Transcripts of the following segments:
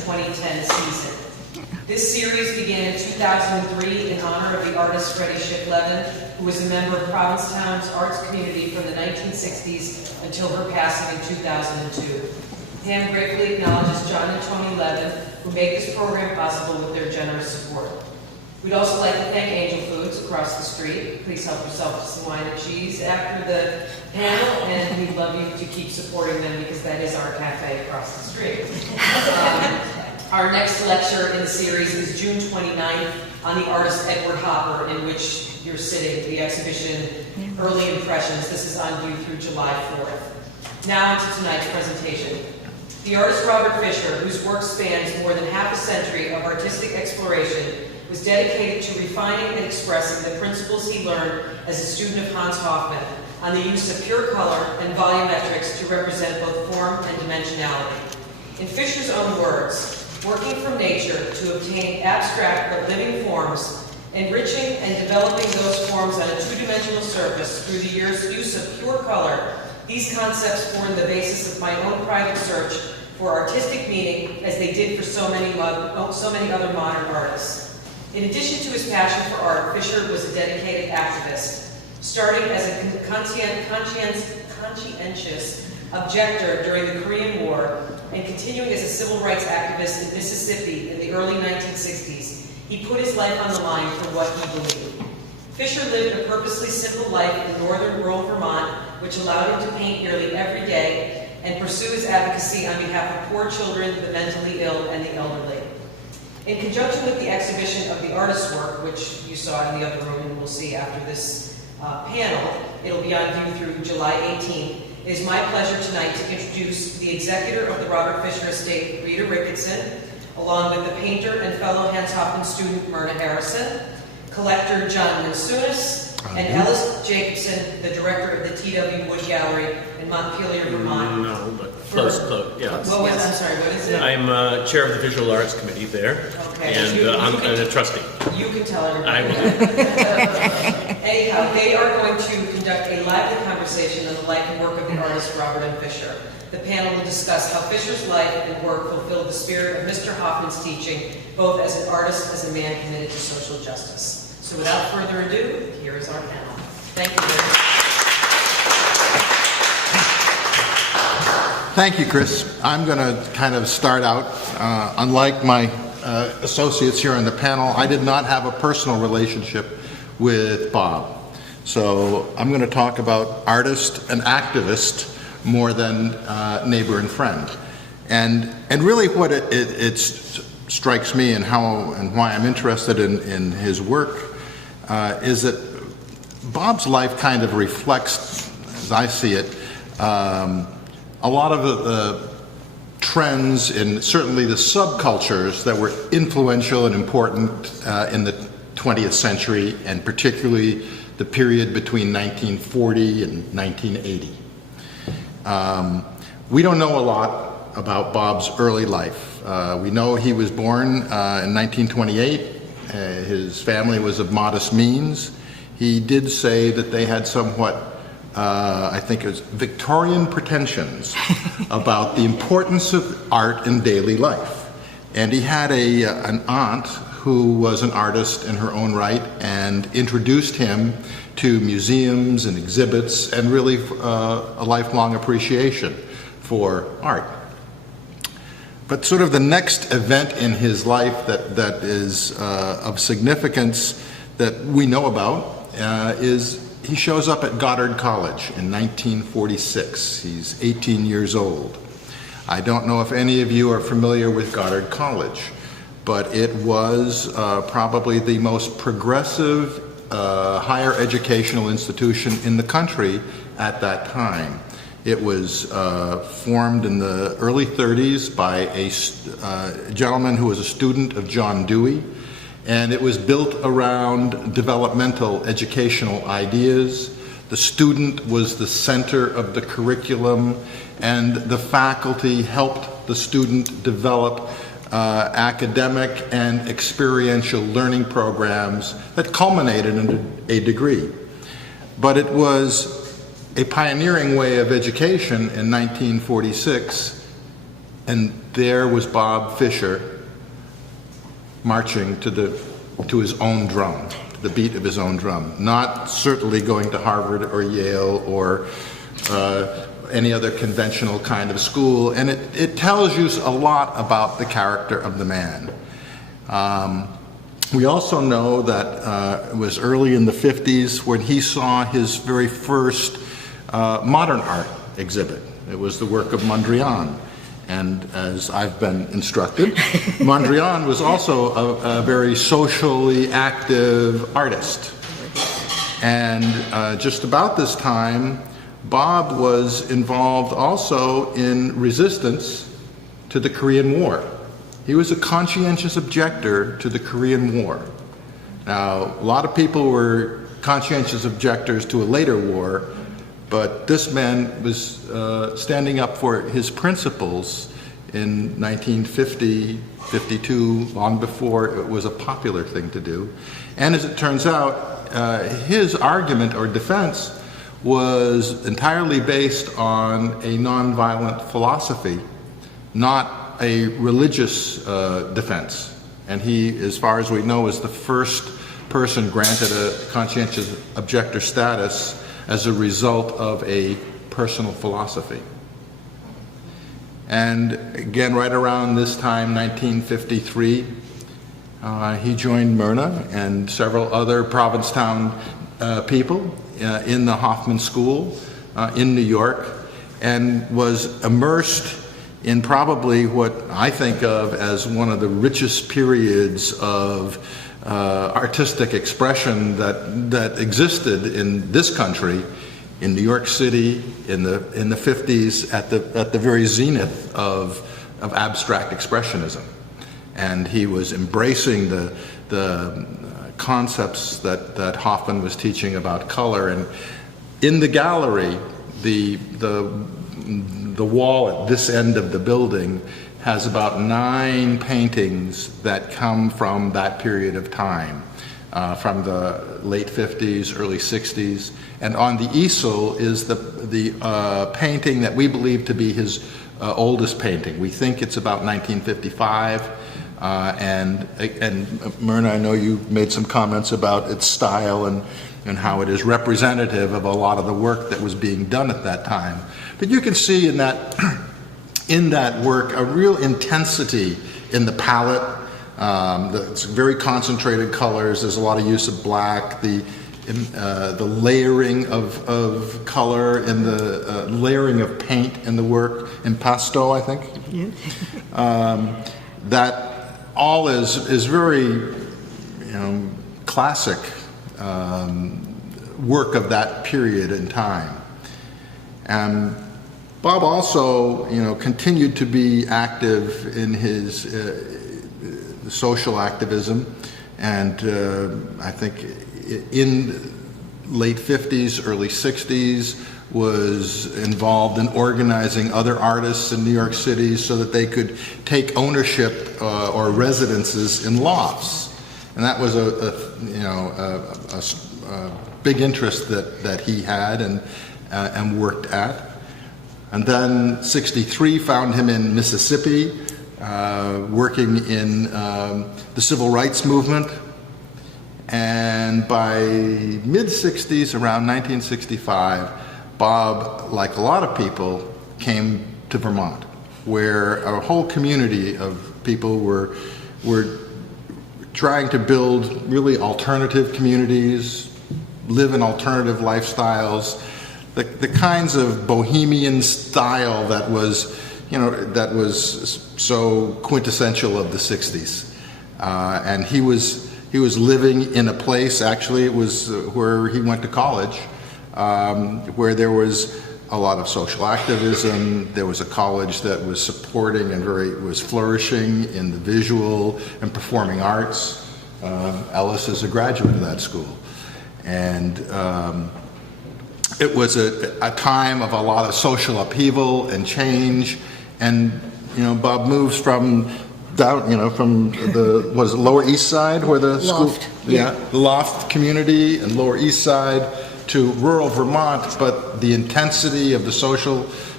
2010 season. This series began in 2003 in honor of the artist Freddie Ship-Levin, who was a member of Provincetown's arts community from the 1960s until her passing in 2002. PAAM gratefully acknowledges John and Tony Levin, who made this program possible with their generous support. We'd also like to thank Angel Foods across the street. Please help yourself to some wine and cheese after the panel, and we'd love you to keep supporting them because that is our cafe across the street. Our next lecture in the series is June 29th on the artist Edward Hopper, in which you're sitting, the exhibition Early Impressions. This is on view through July 4th. Now into tonight's presentation. The artist Robert Fisher, whose work spans more than half a century of artistic exploration, was dedicated to refining and expressing the principles he learned as a student of Hans Hofmann on the use of pure color and volumetrics to represent both form and dimensionality. In Fisher's own words, working from nature to obtain abstract but living forms, enriching and developing those forms on a two-dimensional surface through the use of pure color, these concepts formed the basis of my own private search for artistic meaning, as they did for so many other modern artists. In addition to his passion for art, Fisher was a dedicated activist, starting as a conscientious objector during the Korean War and continuing as a civil rights activist in Mississippi in the early 1960s. He put his life on the line for what he believed. Fisher lived a purposely simple life in northern rural Vermont, which allowed him to paint nearly every day and pursue his advocacy on behalf of poor children, the mentally ill, and the elderly. In conjunction with the exhibition of the artist's work, which you saw in the other room and we'll see after this panel, it'll be on view through July 18th, it is my pleasure tonight to introduce the executor of the Robert Fisher Estate, Rita Ricketson, along with the painter and fellow Hans Hofmann student, Myrna Harrison, collector John Wincuinas, and Ellis Jacobson, the director of the T.W. Wood Gallery in Montpellier, Vermont. No, but close, yeah. I'm sorry, what is it? I'm chair of the Visual Arts Committee there, okay. And I'm a trustee. You can tell everybody. I will. Anyhow, they are going to conduct a lively conversation on the life and work of the artist Robert M. Fisher. The panel will discuss how Fisher's life and work fulfilled the spirit of Mr. Hoffman's teaching, both as an artist and as a man committed to social justice. So without further ado, here is our panel. Thank you very much. Thank you, Chris. I'm going to kind of start out. Unlike my associates here on the panel, I did not have a personal relationship with Bob. So I'm going to talk about artist and activist more than neighbor and friend. And really what it strikes me and how and why I'm interested in his work is that Bob's life kind of reflects, as I see it, a lot of the trends in certainly the subcultures that were influential and important in the 20th century, and particularly the period between 1940 and 1980. We don't know a lot about Bob's early life. We know he was born in 1928. His family was of modest means. He did say that they had somewhat, I think it was Victorian pretensions about the importance of art in daily life. And he had an aunt who was an artist in her own right and introduced him to museums and exhibits and really a lifelong appreciation for art. But sort of the next event in his life that is of significance that we know about is he shows up at Goddard College in 1946. He's 18 years old. I don't know if any of you are familiar with Goddard College, but it was probably the most progressive higher educational institution in the country at that time. It was formed in the early 30s by a gentleman who was a student of John Dewey, and it was built around developmental educational ideas. The student was the center of the curriculum, and the faculty helped the student develop academic and experiential learning programs that culminated in a degree. But it was a pioneering way of education in 1946, and there was Bob Fisher marching to his own drum, the beat of his own drum, not certainly going to Harvard or Yale or any other conventional kind of school, and it tells you a lot about the character of the man. We also know that it was early in the 50s when he saw his very first modern art exhibit. It was the work of Mondrian. And as I've been instructed, Mondrian was also a very socially active artist. And just about this time, Bob was involved also in resistance to the Korean War. He was a conscientious objector to the Korean War. Now, a lot of people were conscientious objectors to a later war, but this man was standing up for his principles in 1950, 52, long before it was a popular thing to do. And as it turns out, his argument or defense was entirely based on a nonviolent philosophy, not a religious defense. And he, as far as we know, is the first person granted a conscientious objector status as a result of a personal philosophy. And again, right around this time, 1953, he joined Myrna and several other Provincetown people in the Hofmann School in New York, and was immersed in probably what I think of as one of the richest periods of artistic expression that existed in this country, in New York City, in the 50s, at the very zenith of abstract expressionism. And he was embracing the concepts that Hofmann was teaching about color. And in the gallery, the wall at this end of the building has about 9 paintings that come from that period of time, from the late 50s, early 60s. And on the easel is the painting that we believe to be his oldest painting. We think it's about 1955. And Myrna, I know you made some comments about its style and how it is representative of a lot of the work that was being done at that time. But you can see in that work a real intensity in the palette. It's very concentrated colors. There's a lot of use of black. The layering of color and the layering of paint in the work, impasto, I think. Yeah. That all is very, classic work of that period in time. And Bob also, continued to be active in his social activism, and I think in late 50s, early 60s, was involved in organizing other artists in New York City so that they could take ownership or residences in lofts, and that was a big interest that he had and worked at. And then 63 found him in Mississippi, working in the civil rights movement. And by mid-60s, around 1965, Bob, like a lot of people, came to Vermont, where a whole community of people were trying to build really alternative communities, live in alternative lifestyles, the kinds of bohemian style that was so quintessential of the 60s. And he was living in a place, actually it was where he went to college, where there was a lot of social activism. There was a college that was supporting and was flourishing in the visual and performing arts. Ellis is a graduate of that school. And it was a time of a lot of social upheaval and change. And, Bob moves from down, from the, what is it, Lower East Side, where the Loft. school, the Loft community and Lower East Side, to rural Vermont, but the intensity of the social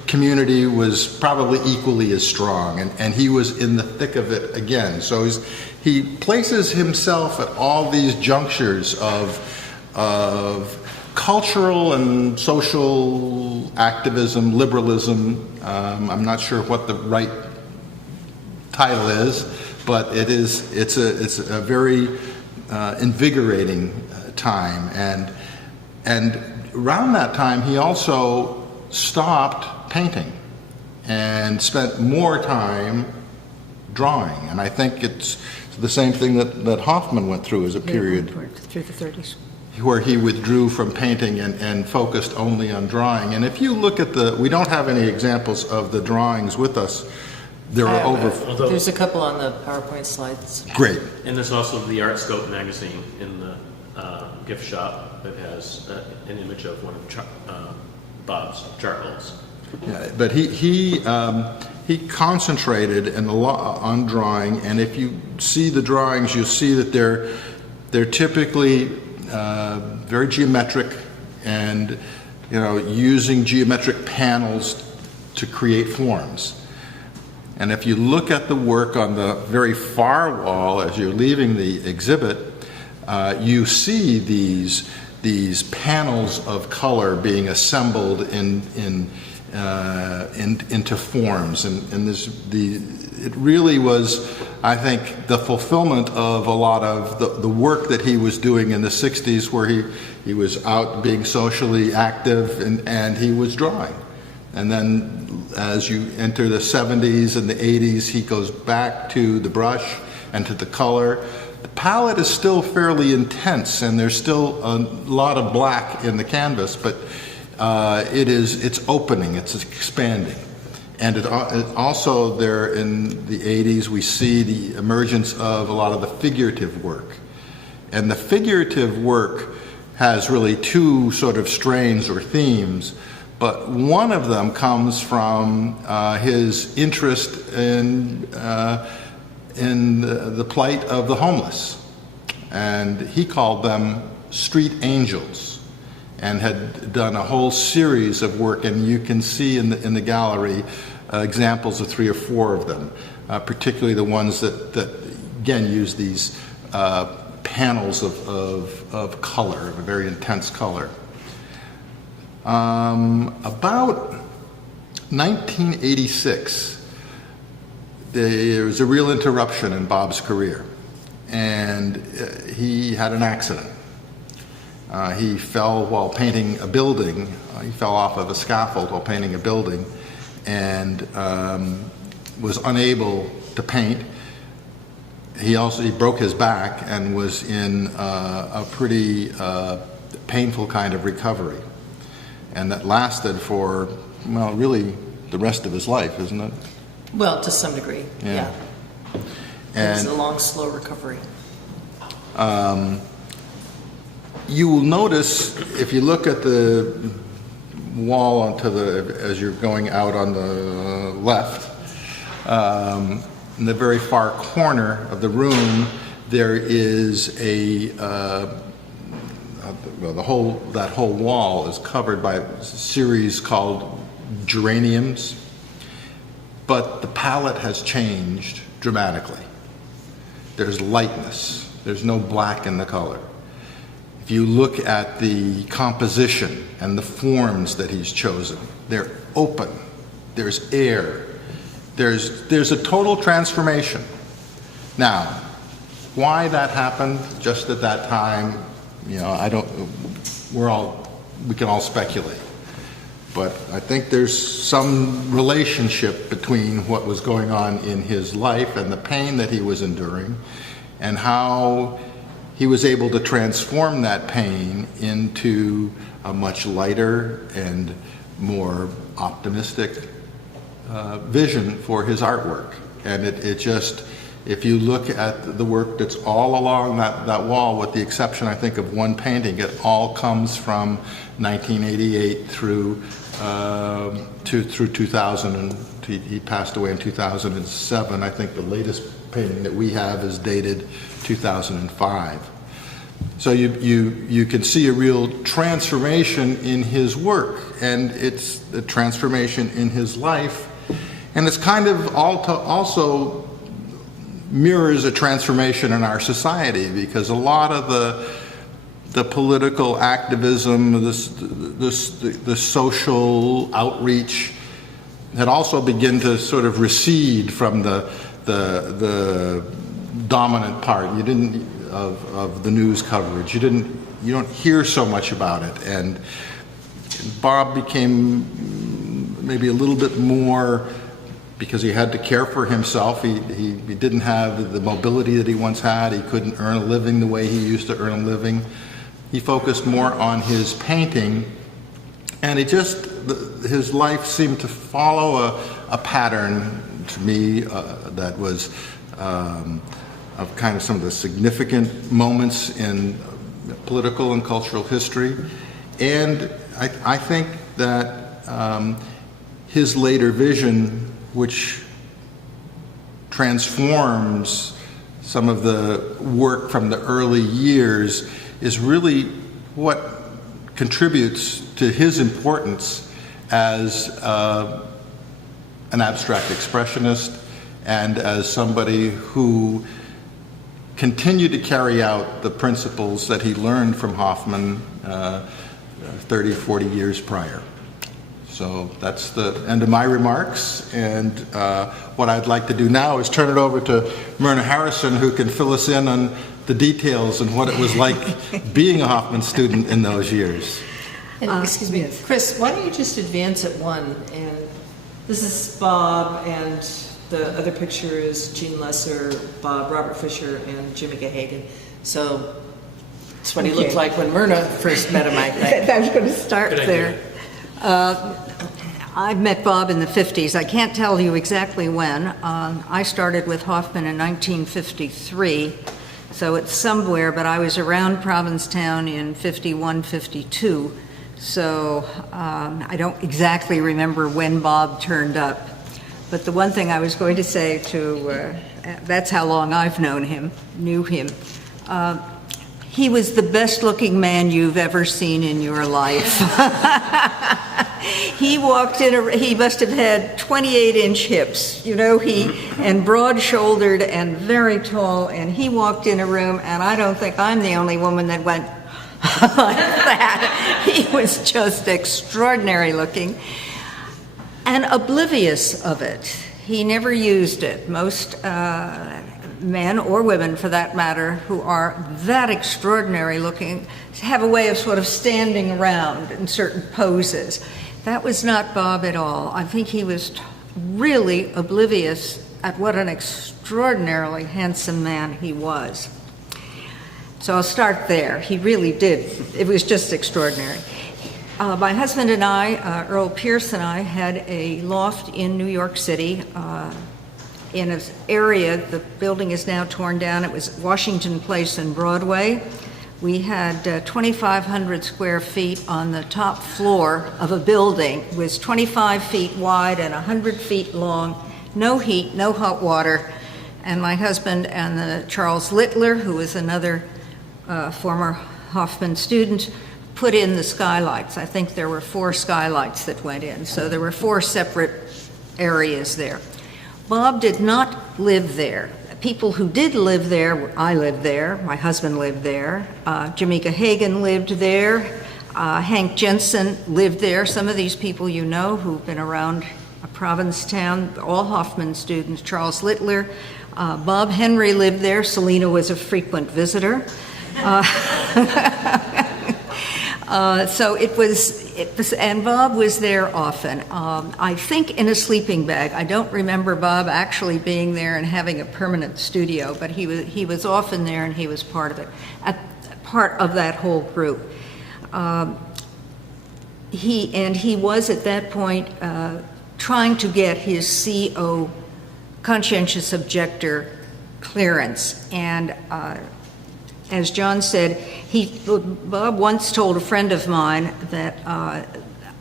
community was probably equally as strong, and he was in the thick of it again. So he places himself at all these junctures of cultural and social activism, liberalism. I'm not sure what the right title is, but it's a very invigorating time, and around that time he also stopped painting and spent more time drawing, and I think it's the same thing that Hofmann went through as a period through the 30s, where he withdrew from painting and focused only on drawing. And if you look at we don't have any examples of the drawings with us. There are Although, there's a couple on the PowerPoint slides. Great. and there's also the Artscope magazine in the gift shop that has an image of one of Bob's charcoals. Yeah, but he concentrated on drawing, and if you see the drawings, you'll see that they're typically very geometric, and using geometric panels to create forms. And if you look at the work on the very far wall as you're leaving the exhibit, you see these panels of color being assembled into forms, and it really was, I think, the fulfillment of a lot of the work that he was doing in the 60s, where he was out being socially active and he was drawing. And then as you enter the 70s and the 80s, he goes back to the brush and to the color. The palette is still fairly intense, and there's still a lot of black in the canvas, but it's opening, it's expanding. And it also, there in the 80s, we see the emergence of a lot of the figurative work. And the figurative work has really two sort of strains or themes, but one of them comes from his interest in the plight of the homeless. And he called them street angels, and had done a whole series of work, and you can see in the gallery examples of 3 or 4 of them, particularly the ones that again use these panels of color, of a very intense color. About 1986, there was a real interruption in Bob's career, and he had an accident. He fell while painting a building. He fell off of a scaffold while painting a building, and was unable to paint. He broke his back and was in a pretty painful kind of recovery, and that lasted for, well, really the rest of his life, isn't it? Well, to some degree, yeah. It was a long, slow recovery. You will notice, if you look at the wall as you're going out on the left, in the very far corner of the room, there is that whole wall is covered by a series called geraniums, but the palette has changed dramatically. There's lightness. There's no black in the color. If you look at the composition and the forms that he's chosen, they're open. There's air. There's a total transformation. Now, why that happened just at that time, we can all speculate. But I think there's some relationship between what was going on in his life and the pain that he was enduring, and how he was able to transform that pain into a much lighter and more optimistic vision for his artwork. And it just, if you look at the work that's all along that wall, with the exception, I think, of one painting, it all comes from 1988 through 2000, and he passed away in 2007. I think the latest painting that we have is dated 2005. So you can see a real transformation in his work, and it's a transformation in his life, and it's kind of also mirrors a transformation in our society, because a lot of the political activism, the social outreach had also begun to sort of recede from the dominant part. You didn't of the news coverage. You don't hear so much about it, and Bob became maybe a little bit more, because he had to care for himself. He didn't have the mobility that he once had. He couldn't earn a living the way he used to earn a living. He focused more on his painting, and his life seemed to follow a pattern to me that was of kind of some of the significant moments in political and cultural history. And I think that his later vision, which transforms some of the work from the early years, is really what contributes to his importance as an abstract expressionist and as somebody who continued to carry out the principles that he learned from Hofmann 30, 40 years prior. So that's the end of my remarks, and what I'd like to do now is turn it over to Myrna Harrison, who can fill us in on the details and what it was like being a Hofmann student in those years. Excuse me, Chris, why don't you just advance at one? And this is Bob, and the other picture is Gene Lesser, Bob, Robert Fisher, and Jimmy Gahagan. So that's what he looked like when Myrna first met him, I think. I was going to start there. I met Bob in the 50s. I can't tell you exactly when. I started with Hofmann in 1953, so it's somewhere, but I was around Provincetown in 51, 52. So I don't exactly remember when Bob turned up. But the one thing I was going to say that's how long I've knew him. He was the best looking man you've ever seen in your life. He walked in, he must have had 28-inch hips, and broad-shouldered and very tall, and he walked in a room, and I don't think I'm the only woman that went like that. He was just extraordinary looking and oblivious of it. He never used it. Most men or women, for that matter, who are that extraordinary looking have a way of sort of standing around in certain poses. That was not Bob at all. I think he was really oblivious at what an extraordinarily handsome man he was. So I'll start there. He really did. It was just extraordinary. My husband and I, Earl Pierce and I, had a loft in New York City in an area. The building is now torn down. It was Washington Place and Broadway. We had 2,500 square feet on the top floor of a building. It was 25 feet wide and 100 feet long, no heat, no hot water. And my husband and Charles Littler, who was another former Hofmann student, put in the skylights. I think there were 4 skylights that went in, so there were 4 separate areas there. Bob did not live there. People who did live there, I lived there, my husband lived there, Jimmy Gahagan lived there, Hank Jensen lived there. Some of these people you know who've been around Provincetown, all Hofmann students. Charles Littler, Bob Henry lived there. Selena was a frequent visitor. So it was, and Bob was there often. I think in a sleeping bag. I don't remember Bob actually being there and having a permanent studio, but he was often there, and he was part of it, part of that whole group. He was at that point trying to get his CO, conscientious objector, clearance, and as John said, Bob once told a friend of mine that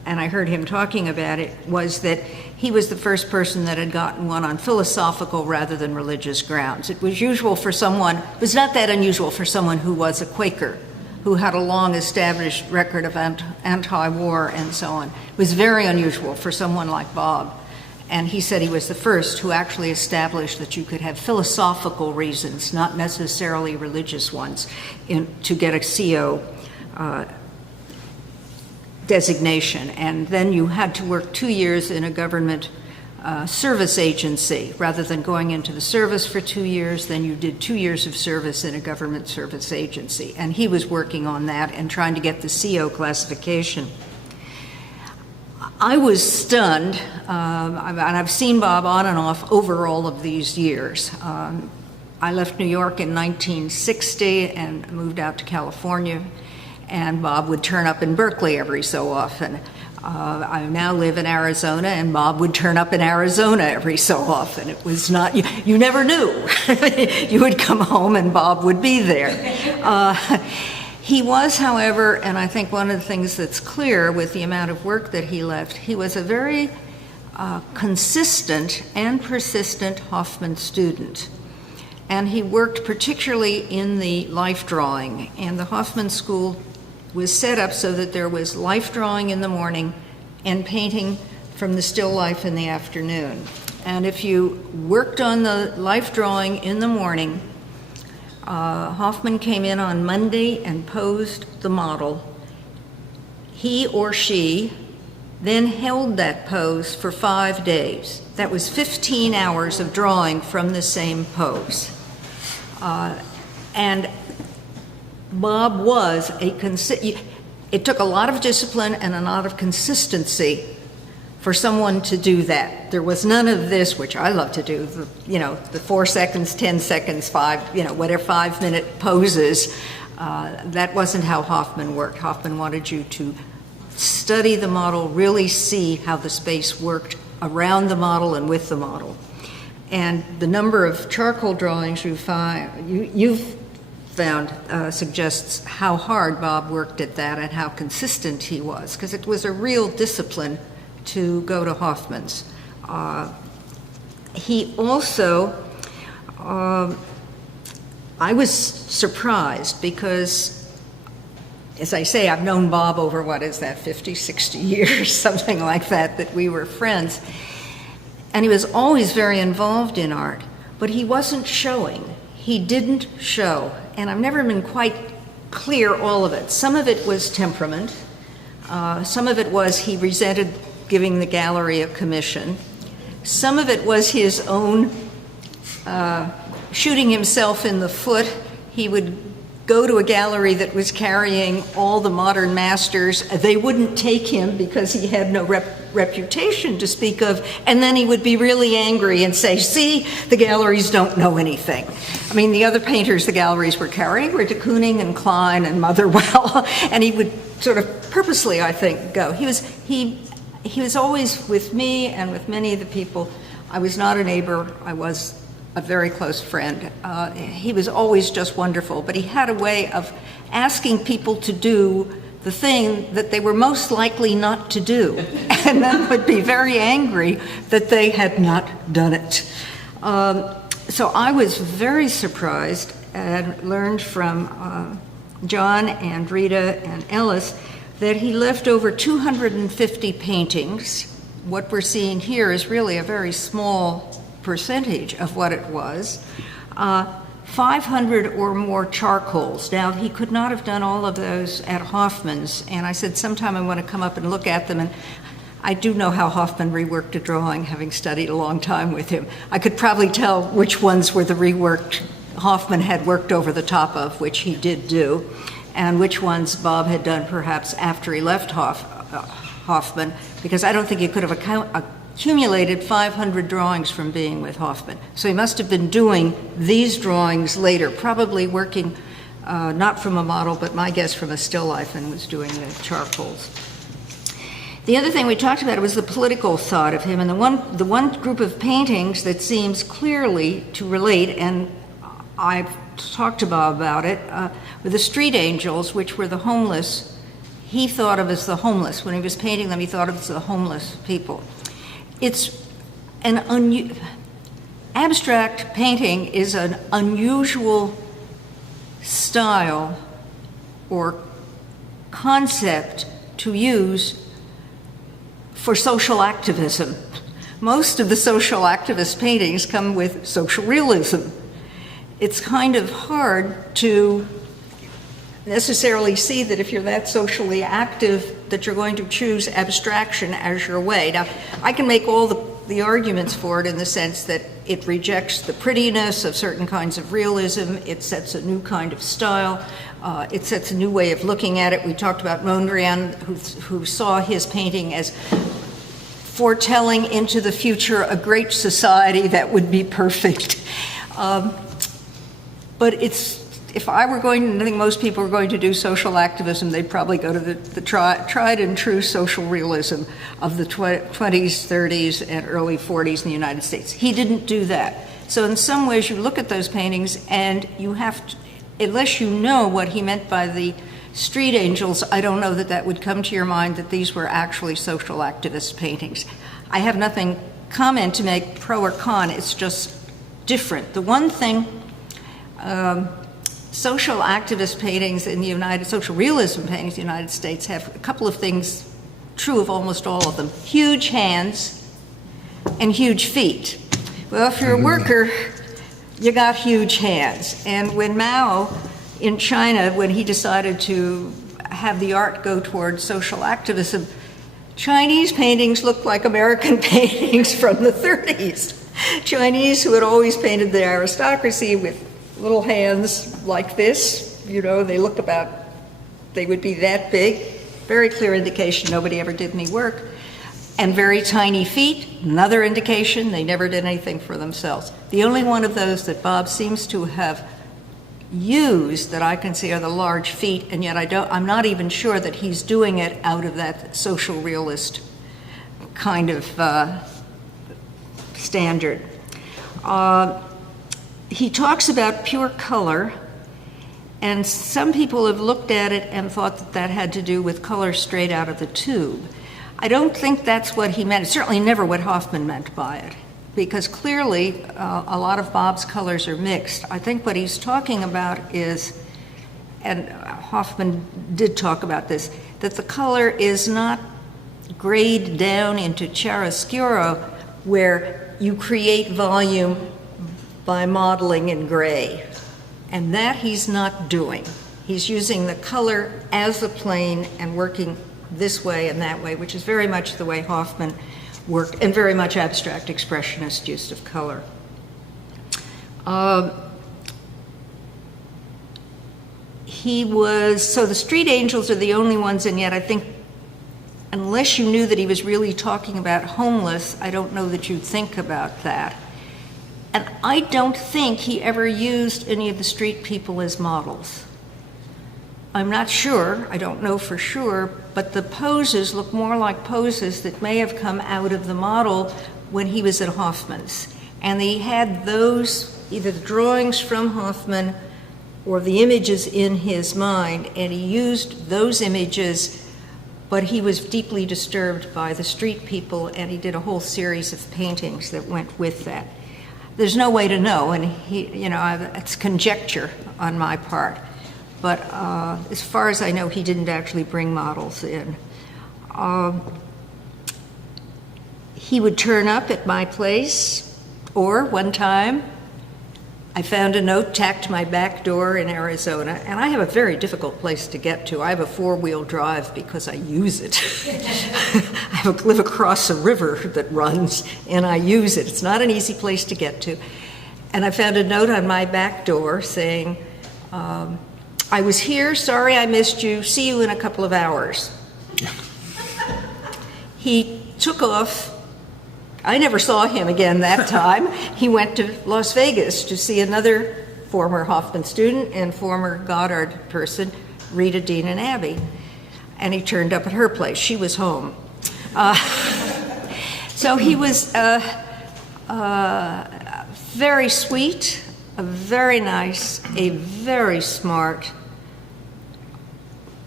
and I heard him talking about it, was that he was the first person that had gotten one on philosophical rather than religious grounds. It was not that unusual for someone who was a Quaker, who had a long established record of anti-war and so on. It was very unusual for someone like Bob. And he said he was the first who actually established that you could have philosophical reasons, not necessarily religious ones, to get a CO designation. And then you had to work 2 years in a government service agency. Rather than going into the service for 2 years, then you did 2 years of service in a government service agency. And he was working on that and trying to get the CO classification. I was stunned, and I've seen Bob on and off over all of these years. I left New York in 1960 and moved out to California, and Bob would turn up in Berkeley every so often. I now live in Arizona, and Bob would turn up in Arizona every so often. It was not, you never knew. You would come home and Bob would be there. He was, however, and I think one of the things that's clear with the amount of work that he left, he was a very consistent and persistent Hofmann student. And he worked particularly in the life drawing. And the Hofmann School was set up so that there was life drawing in the morning and painting from the still life in the afternoon. And if you worked on the life drawing in the morning, Hofmann came in on Monday and posed the model. He or she then held that pose for 5 days. That was 15 hours of drawing from the same pose. And Bob was it took a lot of discipline and a lot of consistency for someone to do that. There was none of this, which I love to do, the 4 seconds, 10 seconds, 5-minute poses. That wasn't how Hofmann worked. Hofmann wanted you to study the model, really see how the space worked around the model and with the model. And the number of charcoal drawings you've found suggests how hard Bob worked at that and how consistent he was, because it was a real discipline to go to Hofmann's. He also, I was surprised because, as I say, I've known Bob over, 50, 60 years, something like that we were friends. And he was always very involved in art, but he wasn't showing. He didn't show. And I've never been quite clear all of it. Some of it was temperament. Some of it was he resented giving the gallery a commission. Some of it was his own shooting himself in the foot. He would go to a gallery that was carrying all the modern masters. They wouldn't take him because he had no reputation to speak of, and then he would be really angry and say, see, the galleries don't know anything. I mean, the other painters the galleries were carrying were de Kooning and Klein and Motherwell, and he would sort of purposely, I think, go. He was always with me and with many of the people. I was not a neighbor. I was a very close friend. He was always just wonderful, but he had a way of asking people to do the thing that they were most likely not to do, and then would be very angry that they had not done it. So I was very surprised and learned from John and Rita and Ellis that he left over 250 paintings. What we're seeing here is really a very small percentage of what it was. 500 or more charcoals. Now, he could not have done all of those at Hofmann's, and I said sometime I want to come up and look at them, and I do know how Hofmann reworked a drawing, having studied a long time with him. I could probably tell which ones were the reworked Hofmann had worked over the top of, which he did do, and which ones Bob had done perhaps after he left Hofmann, because I don't think he could have accumulated 500 drawings from being with Hofmann. So he must have been doing these drawings later, probably working not from a model, but my guess from a still life, and was doing the charcoals. The other thing we talked about was the political side of him, and the one group of paintings that seems clearly to relate, and I've talked to Bob about it, were the street angels, which were the homeless. he thought of as the homeless. When he was painting them, he thought of as the homeless people. It's an abstract painting is an unusual style or concept to use for social activism. Most of the social activist paintings come with social realism. It's kind of hard to necessarily see that if you're that socially active that you're going to choose abstraction as your way. Now, I can make all the arguments for it in the sense that it rejects the prettiness of certain kinds of realism, it sets a new kind of style, it sets a new way of looking at it. We talked about Mondrian, who saw his painting as foretelling into the future a great society that would be perfect. But if I were going, I think most people are going to do social activism, they'd probably go to the tried and true social realism of the 20s, 30s, and early 40s in the United States. He didn't do that. So in some ways, you look at those paintings and you have to, unless you know what he meant by the street angels, I don't know that that would come to your mind that these were actually social activist paintings. I have nothing comment to make pro or con, it's just different. The one thing, social activist paintings in the social realism paintings in the United States have a couple of things true of almost all of them. Huge hands and huge feet. Well, if you're a worker, you got huge hands. And when Mao in China, when he decided to have the art go towards social activism, Chinese paintings looked like American paintings from the 30s. Chinese who had always painted the aristocracy with little hands like this, you know, they look about, they would be that big, very clear indication nobody ever did any work, and very tiny feet, another indication they never did anything for themselves. The only one of those that Bob seems to have used that I can see are the large feet, and yet I'm not even sure that he's doing it out of that social realist kind of standard. He talks about pure color, and some people have looked at it and thought that that had to do with color straight out of the tube. I don't think that's what he meant. It's certainly never what Hofmann meant by it, because clearly a lot of Bob's colors are mixed. I think what he's talking about is, and Hofmann did talk about this, that the color is not grayed down into chiaroscuro, where you create volume by modeling in gray. And that he's not doing. He's using the color as a plane and working this way and that way, which is very much the way Hofmann worked, and very much abstract expressionist use of color. So the street angels are the only ones, and yet I think unless you knew that he was really talking about homeless, I don't know that you'd think about that. And I don't think he ever used any of the street people as models. I'm not sure, I don't know for sure, but the poses look more like poses that may have come out of the model when he was at Hofmann's. And he had those, either the drawings from Hofmann or the images in his mind, and he used those images, but he was deeply disturbed by the street people, and he did a whole series of paintings that went with that. There's no way to know, and it's conjecture on my part. But as far as I know, he didn't actually bring models in. He would turn up at my place, or one time, I found a note tacked to my back door in Arizona, and I have a very difficult place to get to. I have a four-wheel drive because I use it. I live across a river that runs, and I use it. It's not an easy place to get to. And I found a note on my back door saying, I was here, sorry I missed you, see you in a couple of hours. He took off. I never saw him again that time. He went to Las Vegas to see another former Hofmann student and former Goddard person, Rita, Dean, and Abby. And he turned up at her place. She was home. So he was very sweet, very nice, a very smart,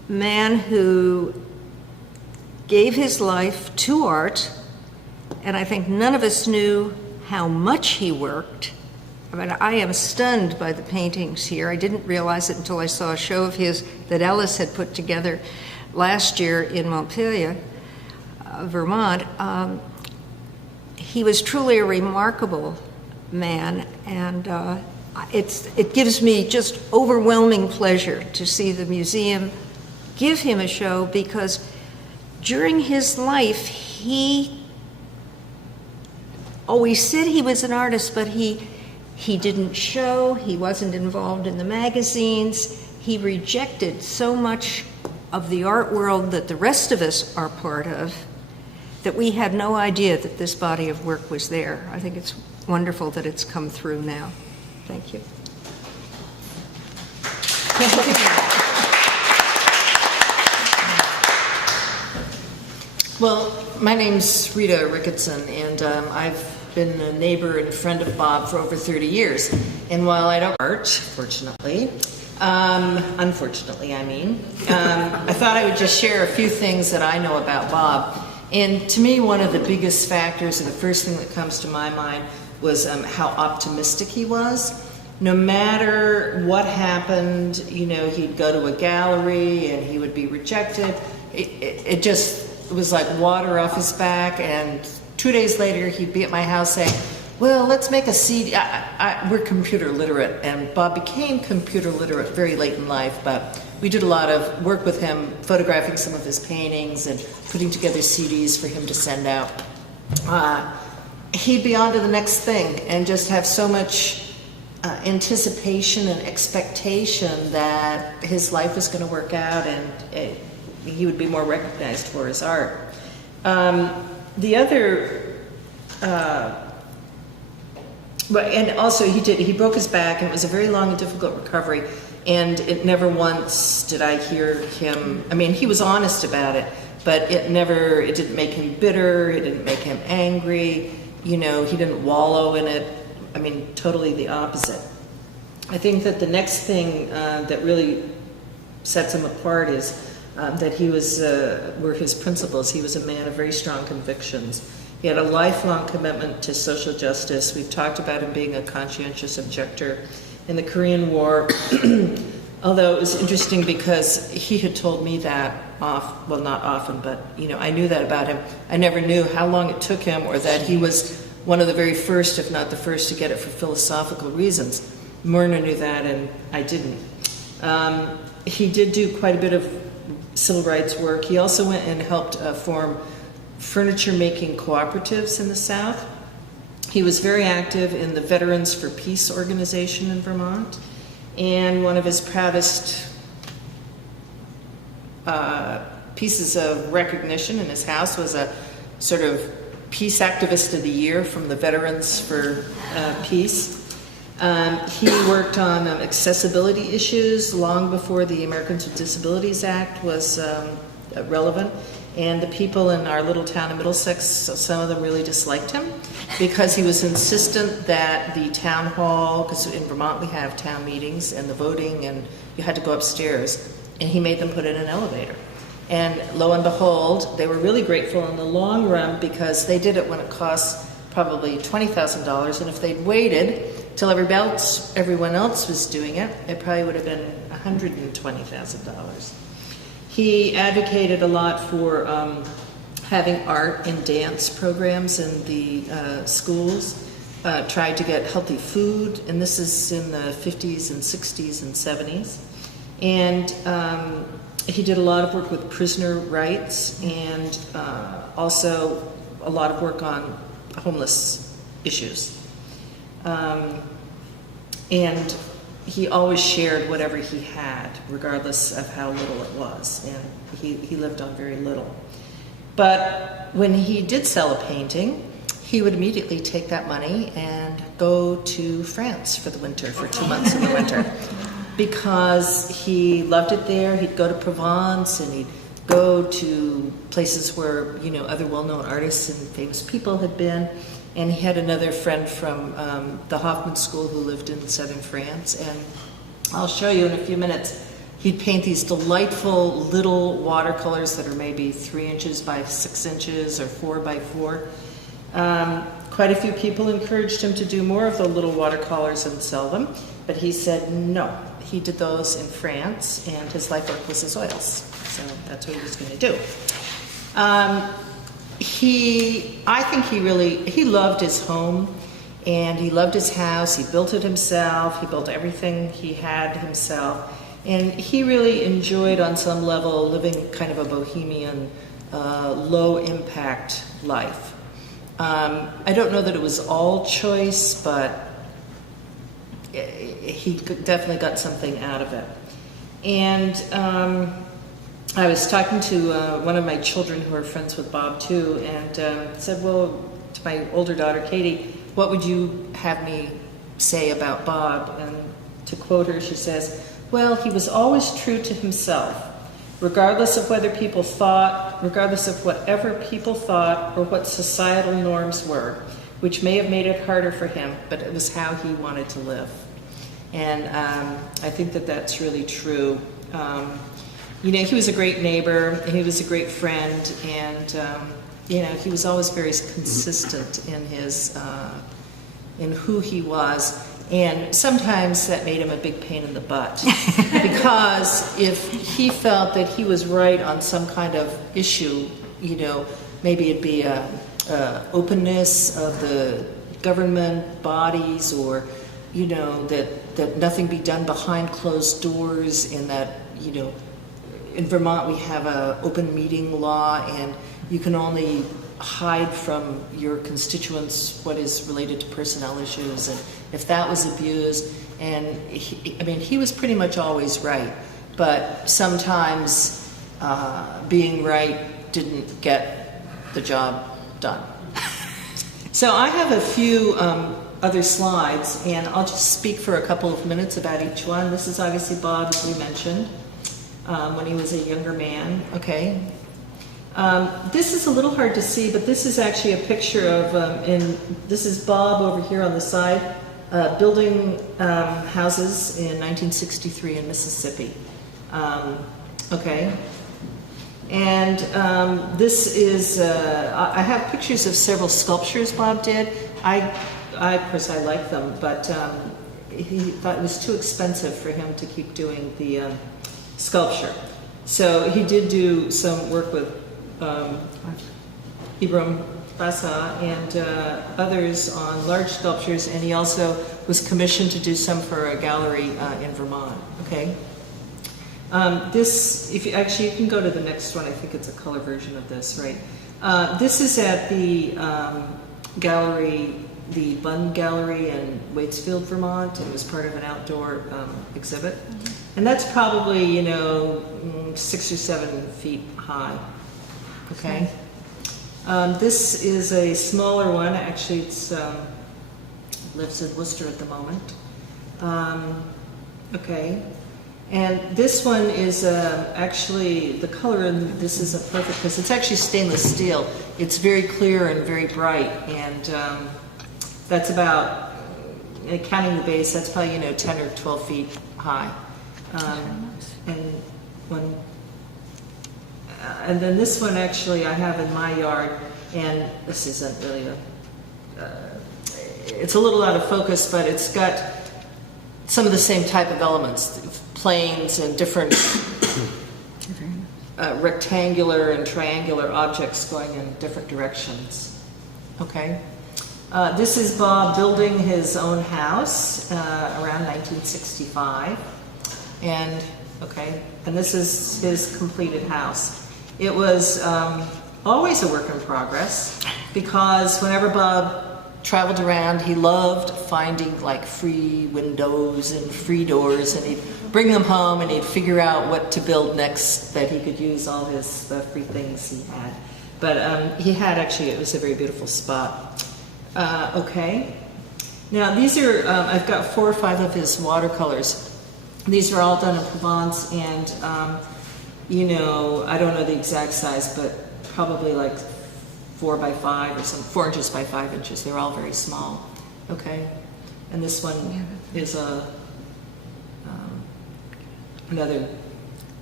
man who gave his life to art, and I think none of us knew how much he worked. I mean, I am stunned by the paintings here. I didn't realize it until I saw a show of his that Ellis had put together last year in Montpellier, Vermont. He was truly a remarkable man, and it gives me just overwhelming pleasure to see the museum give him a show, because during his life, he always said he was an artist, but he didn't show, he wasn't involved in the magazines. He rejected so much of the art world that the rest of us are part of, that we had no idea that this body of work was there. I think it's wonderful that it's come through now. Thank you. Well, my name's Rita Ricketson, and I've been a neighbor and friend of Bob for over 30 years. And while I don't art, fortunately, unfortunately, I thought I would just share a few things that I know about Bob. And to me, one of the biggest factors, and the first thing that comes to my mind, was how optimistic he was. No matter what happened, you know, he'd go to a gallery and he would be rejected. It just was like water off his back, and 2 days later he'd be at my house saying, well, let's make a CD. We're computer literate, and Bob became computer literate very late in life, but we did a lot of work with him, photographing some of his paintings and putting together CDs for him to send out. He'd be on to the next thing and just have so much anticipation and expectation that his life was going to work out, and he would be more recognized for his art. The other, and also he broke his back, and it was a very long and difficult recovery, and it never once did I hear him, I mean, he was honest about it, but it didn't make him bitter, it didn't make him angry, you know, he didn't wallow in it. I mean, totally the opposite. I think that the next thing that really sets him apart is that he were his principles. He was a man of very strong convictions. He had a lifelong commitment to social justice. We've talked about him being a conscientious objector in the Korean War, although it was interesting because he had told me that well, not often, but you know, I knew that about him. I never knew how long it took him, or that he was one of the very first, if not the first, to get it for philosophical reasons. Myrna knew that, and I didn't. He did do quite a bit of civil rights work. He also went and helped form furniture-making cooperatives in the South. He was very active in the Veterans for Peace organization in Vermont, and one of his proudest pieces of recognition in his house was a sort of Peace Activist of the Year from the Veterans for Peace. He worked on accessibility issues long before the Americans with Disabilities Act was relevant. And the people in our little town of Middlesex, some of them really disliked him because he was insistent that the town hall, because in Vermont we have town meetings and the voting, and you had to go upstairs, and he made them put in an elevator. And lo and behold, they were really grateful in the long run because they did it when it cost probably $20,000, and if they'd waited till everyone else was doing it, it probably would have been $120,000. He advocated a lot for having art and dance programs in the schools, tried to get healthy food, and this is in the 50s and 60s and 70s. And he did a lot of work with prisoner rights, and also a lot of work on homeless issues. And he always shared whatever he had, regardless of how little it was, and he lived on very little. But when he did sell a painting, he would immediately take that money and go to France for the winter, for 2 months in the winter, because he loved it there. He'd go to Provence, and he'd go to places where, you know, other well-known artists and famous people had been. And he had another friend from the Hofmann School who lived in southern France. And I'll show you in a few minutes. he'd paint these delightful little watercolors that are maybe 3 inches by 6 inches or 4 by 4. Quite a few people encouraged him to do more of the little watercolors and sell them, but he said no. He did those in France, and his life work was his oils. So that's what he was going to do. I think he loved his home, and he loved his house. He built it himself. He built everything he had himself. And he really enjoyed, on some level, living kind of a bohemian, low-impact life. I don't know that it was all choice, but he definitely got something out of it. And I was talking to one of my children who are friends with Bob too, and said, well, to my older daughter, Katie, what would you have me say about Bob? And to quote her, she says, well, he was always true to himself, regardless of whether people thought, regardless of whatever people thought or what societal norms were, which may have made it harder for him, but it was how he wanted to live. And I think that that's really true. You know, he was a great neighbor, he was a great friend, and you know, he was always very consistent in his, in who he was. And sometimes that made him a big pain in the butt, because if he felt that he was right on some kind of issue, you know, maybe it'd be openness of the government bodies, or, you know, that nothing be done behind closed doors, and that, you know, in Vermont we have an open meeting law, and you can only hide from your constituents what is related to personnel issues, and if that was abused, and he was pretty much always right, but sometimes being right didn't get the job done. So I have a few other slides, and I'll just speak for a couple of minutes about each one. This is obviously Bob, as we mentioned, when he was a younger man. Okay. This is a little hard to see, but this is actually a picture of, this is Bob over here on the side, building houses in 1963 in Mississippi. Okay. And this is, I have pictures of several sculptures Bob did. Of course, I like them, but he thought it was too expensive for him to keep doing the sculpture. So he did do some work with Ibram Bassa and others on large sculptures, and he also was commissioned to do some for a gallery in Vermont. Okay. This, if you actually, you can go to the next one. I think it's a color version of this, right? This is at the gallery, the Bunn Gallery in Waitsfield, Vermont, and it was part of an outdoor exhibit. And that's probably, you know, 6 or 7 feet high. Okay. This is a smaller one. Actually, it's lives in Worcester at the moment. Okay. And this one is actually, the color in this isn't perfect because it's actually stainless steel. It's very clear and very bright, and that's about, counting the base, that's probably, you know, 10 or 12 feet high. And then this one actually I have in my yard, and this isn't really it's a little out of focus, but it's got some of the same type of elements, planes and different rectangular and triangular objects going in different directions. Okay. This is Bob building his own house around 1965. And, okay, and this is his completed house. It was always a work in progress, because whenever Bob traveled around, he loved finding like free windows and free doors, and he'd bring them home and he'd figure out what to build next that he could use all his free things he had. But he had, actually, it was a very beautiful spot. Okay. Now these are, I've got 4 or 5 of his watercolors. These are all done in Provence, and you know, I don't know the exact size, but probably like 4 by 5 or some 4 inches by 5 inches. They're all very small. Okay. And this one is a another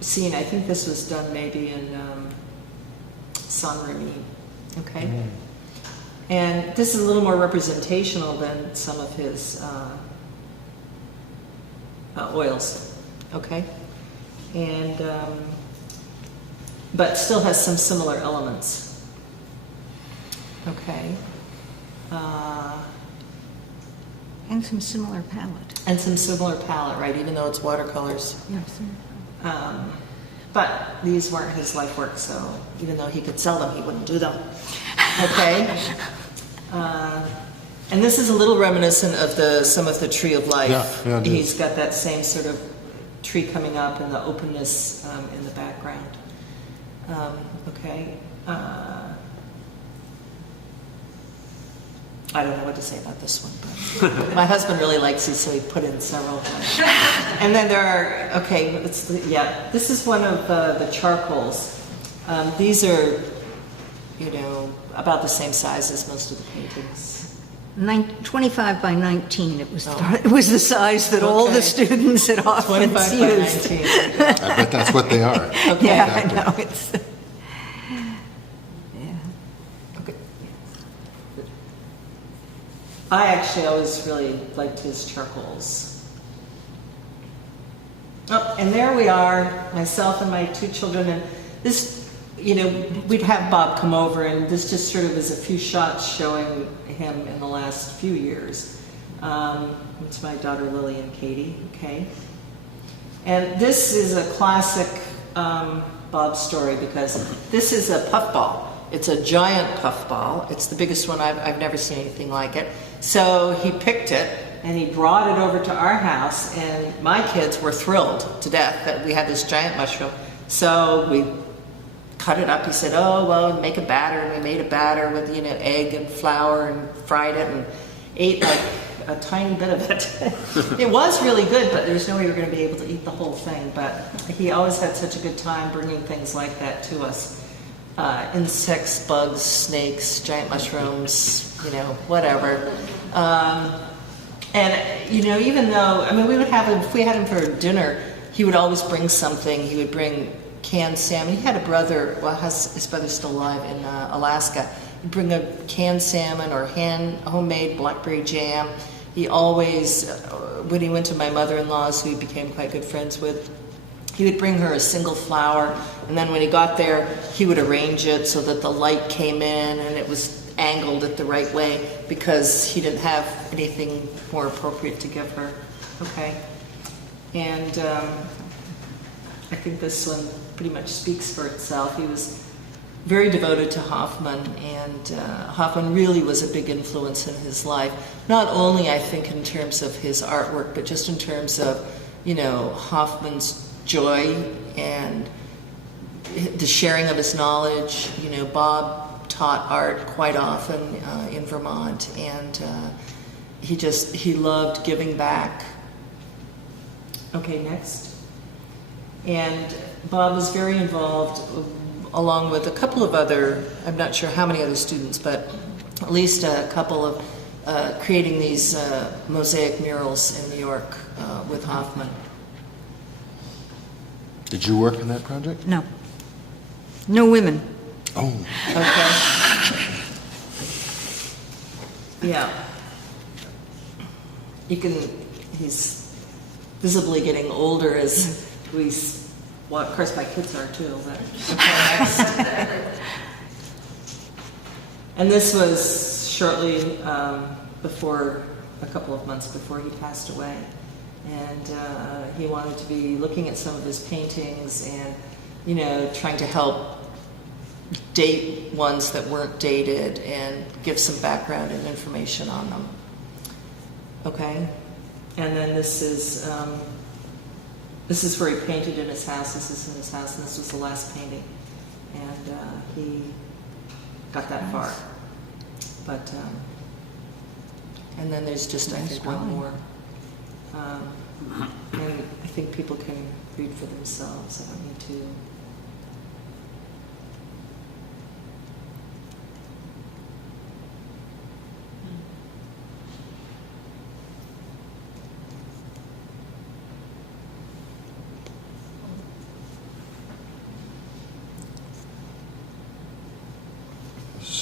scene. I think this was done maybe in Saint-Remy. Okay? And this is a little more representational than some of his oils. Okay? And, but still has some similar elements. Okay? And some similar palette. And some similar palette, right? Even though it's watercolors. Yes. But these weren't his life work, so even though he could sell them, he wouldn't do them. Okay? And this is a little reminiscent of some of the Tree of Life. Yeah, it is. He's got that same sort of tree coming up and the openness in the background. Okay? I don't know what to say about this one, but my husband really likes these, so he put in several. And then there are, okay, this is one of the charcoals. These are, about the same size as most of the paintings. 25 by 19, it was the size that all the students at Hofmann 25 by used. 19. I bet that's what they are. Okay. Yeah, Exactly. I know, it's... Okay. I actually always really liked his charcoals. Oh, and there we are, myself and my 2 children, and this, we'd have Bob come over, and this just sort of is a few shots showing him in the last few years. It's my daughter Lily and Katie, okay? And this is a classic Bob story, because this is a puffball. It's a giant puffball. It's the biggest one. I've never seen anything like it. So he picked it and he brought it over to our house, and my kids were thrilled to death that we had this giant mushroom. So we cut it up. He said, "Oh, well, make a batter." And we made a batter with, egg and flour, and fried it and ate like a tiny bit of it. It was really good, but there's no way we were going to be able to eat the whole thing. But he always had such a good time bringing things like that to us. Insects, bugs, snakes, giant mushrooms, whatever. And, even though, we would have him, if we had him for dinner, he would always bring something. He would bring canned salmon. He had a brother, his brother's still alive in Alaska. He'd bring a canned salmon or homemade blackberry jam. He always, when he went to my mother-in-law's, who he became quite good friends with, he would bring her a single flower, and then when he got there, he would arrange it so that the light came in and it was angled it the right way, because he didn't have anything more appropriate to give her. Okay? And I think this one pretty much speaks for itself. He was very devoted to Hofmann, and Hofmann really was a big influence in his life. Not only, I think, in terms of his artwork, but just in terms of, Hofmann's joy and the sharing of his knowledge. Bob taught art quite often in Vermont, and he loved giving back. Okay, next. And Bob was very involved, along with a couple of other, I'm not sure how many other students, but at least a couple of creating these mosaic murals in New York with Hofmann. Did you work on that project? No. No women. Oh. Okay. Yeah. He's visibly getting older as well, of course my kids are too, but okay, next. And this was shortly before, a couple of months before he passed away. And he wanted to be looking at some of his paintings and, trying to help date ones that weren't dated and give some background and information on them. Okay? And then this is where he painted in his house. This is in his house, and this was the last painting. And he got that far. But, and then there's just, I think, one more. And I think people can read for themselves. I don't need to.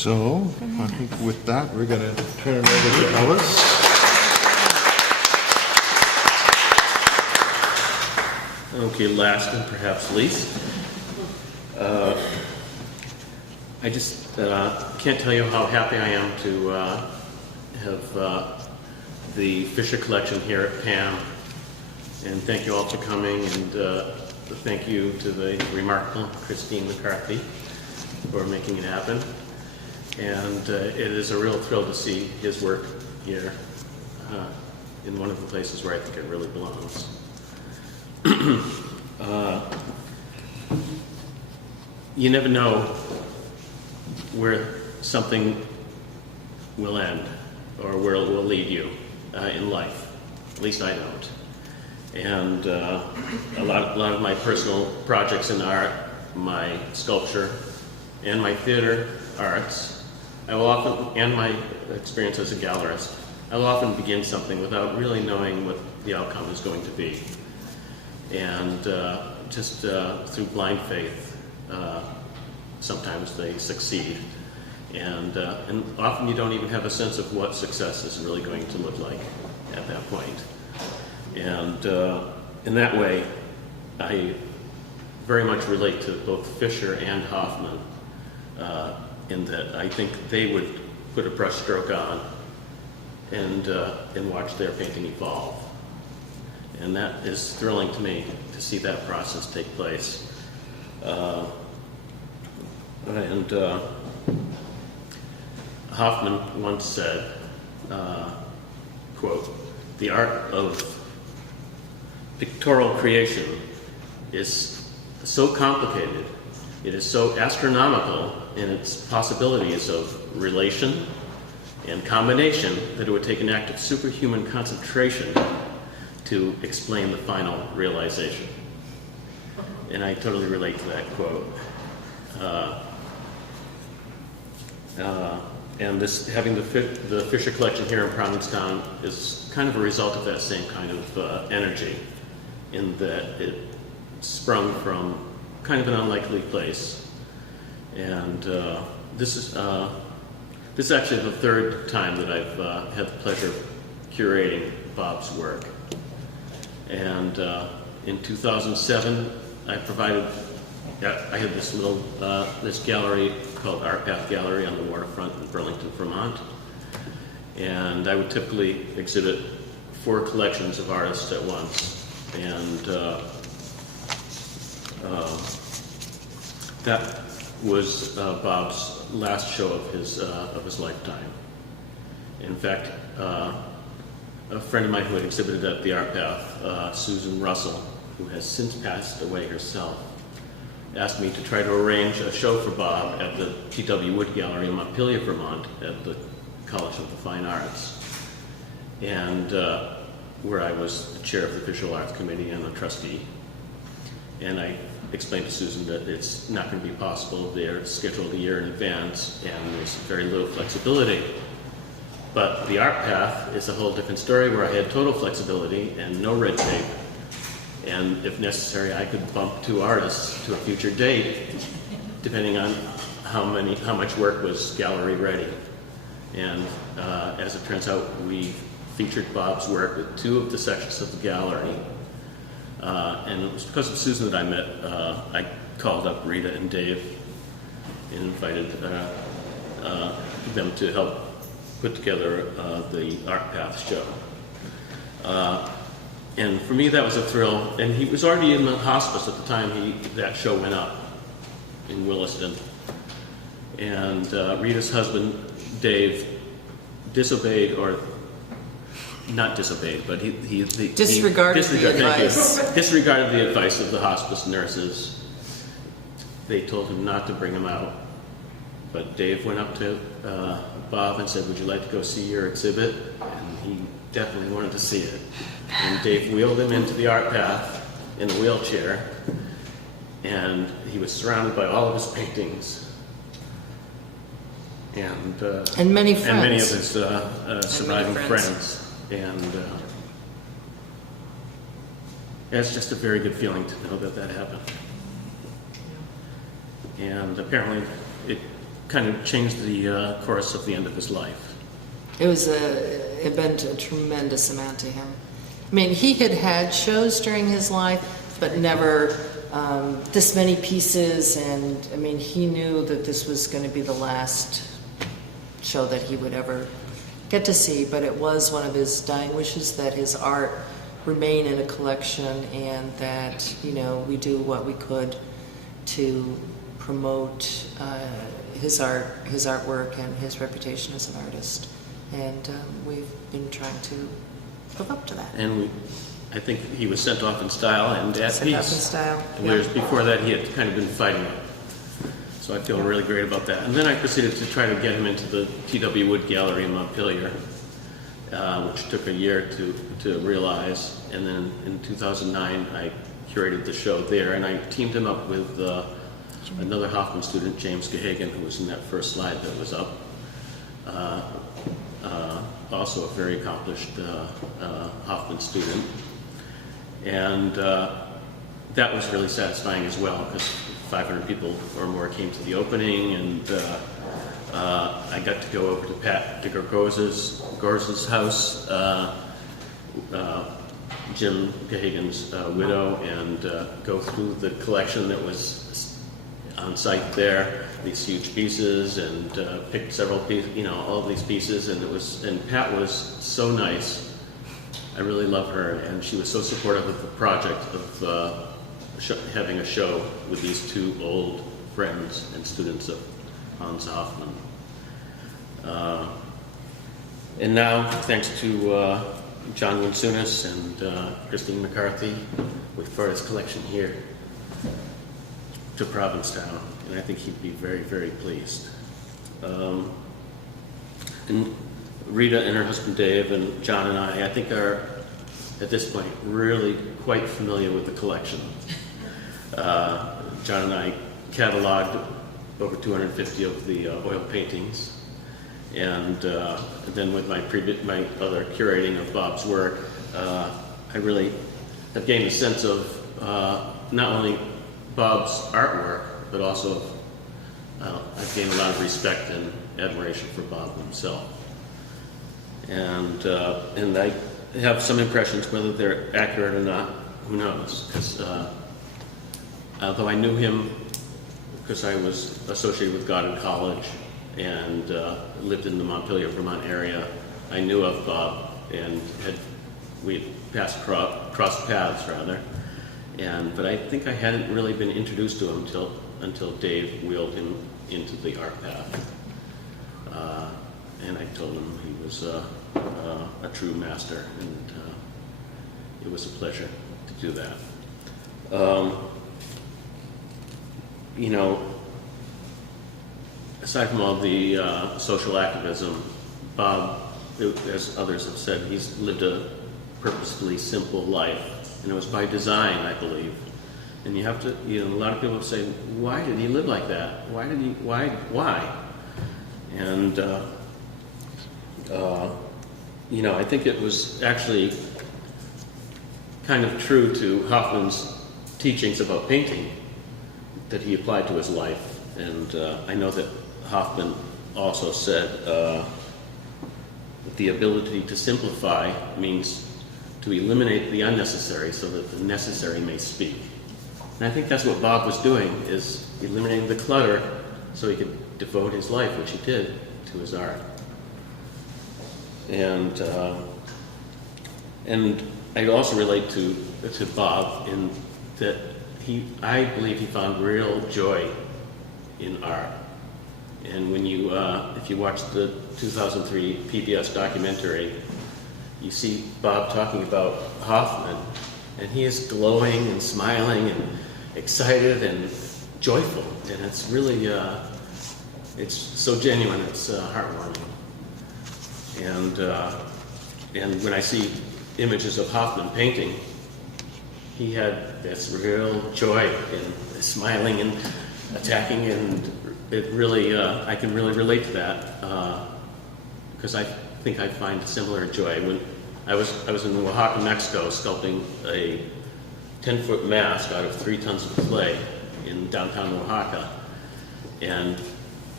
So I think with that, we're going to turn it over to Ellis. Okay, last and perhaps least, I just can't tell you how happy I am to have the Fisher collection here at PAAM, and thank you all for coming, and thank you to the remarkable Christine McCarthy for making it happen. And it is a real thrill to see his work here in one of the places where I think it really belongs. You never know where something will end or where it will lead you in life. At least I don't. And a lot of my personal projects in art, my sculpture, and my theater arts, I will often, and my experience as a gallerist, I will often begin something without really knowing what the outcome is going to be. And just through blind faith, sometimes they succeed. And often you don't even have a sense of what success is really going to look like at that point. And in that way, I very much relate to both Fisher and Hofmann in that I think they would put a brush stroke on and watch their painting evolve. And that is thrilling to me, to see that process take place. Hofmann once said, quote, "The art of pictorial creation is so complicated, it is so astronomical in its possibilities of relation and combination that it would take an act of superhuman concentration to explain the final realization." And I totally relate to that quote. And this, having the Fisher collection here in Provincetown is kind of a result of that same kind of energy, in that it sprung from kind of an unlikely place. And this is actually the third time that I've had the pleasure of curating Bob's work. And in 2007, I had this little this gallery called Art Path Gallery on the waterfront in Burlington, Vermont. And I would typically exhibit 4 collections of artists at once. And that was Bob's last show of his lifetime. In fact, a friend of mine who had exhibited at the Art Path, Susan Russell, who has since passed away herself, asked me to try to arrange a show for Bob at the T.W. Wood Gallery in Montpellier, Vermont, at the College of the Fine Arts, and where I was the chair of the Visual Arts Committee and a trustee. And I explained to Susan that it's not going to be possible. They're scheduled a year in advance, and there's very little flexibility. But the Art Path is a whole different story, where I had total flexibility and no red tape. And if necessary, I could bump 2 artists to a future date, depending on how much work was gallery ready. And as it turns out, we featured Bob's work with 2 of the sections of the gallery. And it was because of Susan that I met. I called up Rita and Dave and invited them to help put together the Art Path show. And for me, that was a thrill. And he was already in the hospice at the time that show went up in Williston. And Rita's husband, Dave, disobeyed, or not disobeyed, but he Disregarded the advice. Disregarded the advice of the hospice nurses. They told him not to bring him out. But Dave went up to Bob and said, "Would you like to go see your exhibit?" And he definitely wanted to see it. And Dave wheeled him into the Art Path in a wheelchair, and he was surrounded by all of his paintings. And many friends. And many of his surviving friends. And it's just a very good feeling to know that happened. And apparently it kind of changed the course of the end of his life. It was it meant a tremendous amount to him. I mean, he had had shows during his life, but never this many pieces, and I mean, he knew that this was going to be the last show that he would ever get to see, but it was one of his dying wishes that his art remain in a collection, and that, you know, we do what we could to promote his artwork and his reputation as an artist. And we've been trying to live up to that. And I think he was sent off in style and at Sent peace. off in style, Whereas yeah. before that, he had kind of been fighting it. So I feel really great about that. And then I proceeded to try to get him into the T.W. Wood Gallery in Montpellier, which took a year to realize. And then in 2009, I curated the show there, and I teamed him up with another Hofmann student, James Gahagan, who was in that first slide that was up. Also a very accomplished Hofmann student. And that was really satisfying as well, because 500 people or more came to the opening, and I got to go over to Pat DeGorza's house, Jim Gahagan's widow, and go through the collection that was on site there, these huge pieces, and picked several pieces, you know, all of these pieces, and Pat was so nice. I really love her, and she was so supportive of the project of having a show with these two old friends and students of Hans Hofmann. And now, thanks to John Wincuinas and Christine McCarthy, we've brought his collection here to Provincetown, and I think he'd be very, very pleased. And Rita and her husband Dave and John and I think are, at this point, really quite familiar with the collection. John and I cataloged over 250 of the oil paintings, and then with my other curating of Bob's work, I really have gained a sense of not only Bob's artwork, but also I've gained a lot of respect and admiration for Bob himself. And I have some impressions, whether they're accurate or not, who knows? Because although I knew him because I was associated with God in college and lived in the Montpellier, Vermont area, I knew of Bob, and we crossed paths rather. But I think I hadn't really been introduced to him until Dave wheeled him into the art path. And I told him he was a true master, and it was a pleasure to do that. You know, aside from all the social activism, Bob, as others have said, he's lived a purposefully simple life, and it was by design, I believe. And you have to, you know, a lot of people say, why did he live like that? Why? And, you know, I think it was actually kind of true to Hofmann's teachings about painting that he applied to his life. And I know that Hofmann also said that the ability to simplify means to eliminate the unnecessary so that the necessary may speak. And I think that's what Bob was doing, is eliminating the clutter so he could devote his life, which he did, to his art. And I also relate to Bob in that I believe he found real joy in art. And when you, if you watch the 2003 PBS documentary, you see Bob talking about Hofmann, and he is glowing and smiling and excited and joyful, and it's really, it's so genuine, it's heartwarming. And when I see images of Hofmann painting, he had this real joy in smiling and attacking, and it really, I can really relate to that, because I think I find similar joy. When I was in Oaxaca, Mexico, sculpting a 10-foot mask out of 3 tons of clay in downtown Oaxaca, and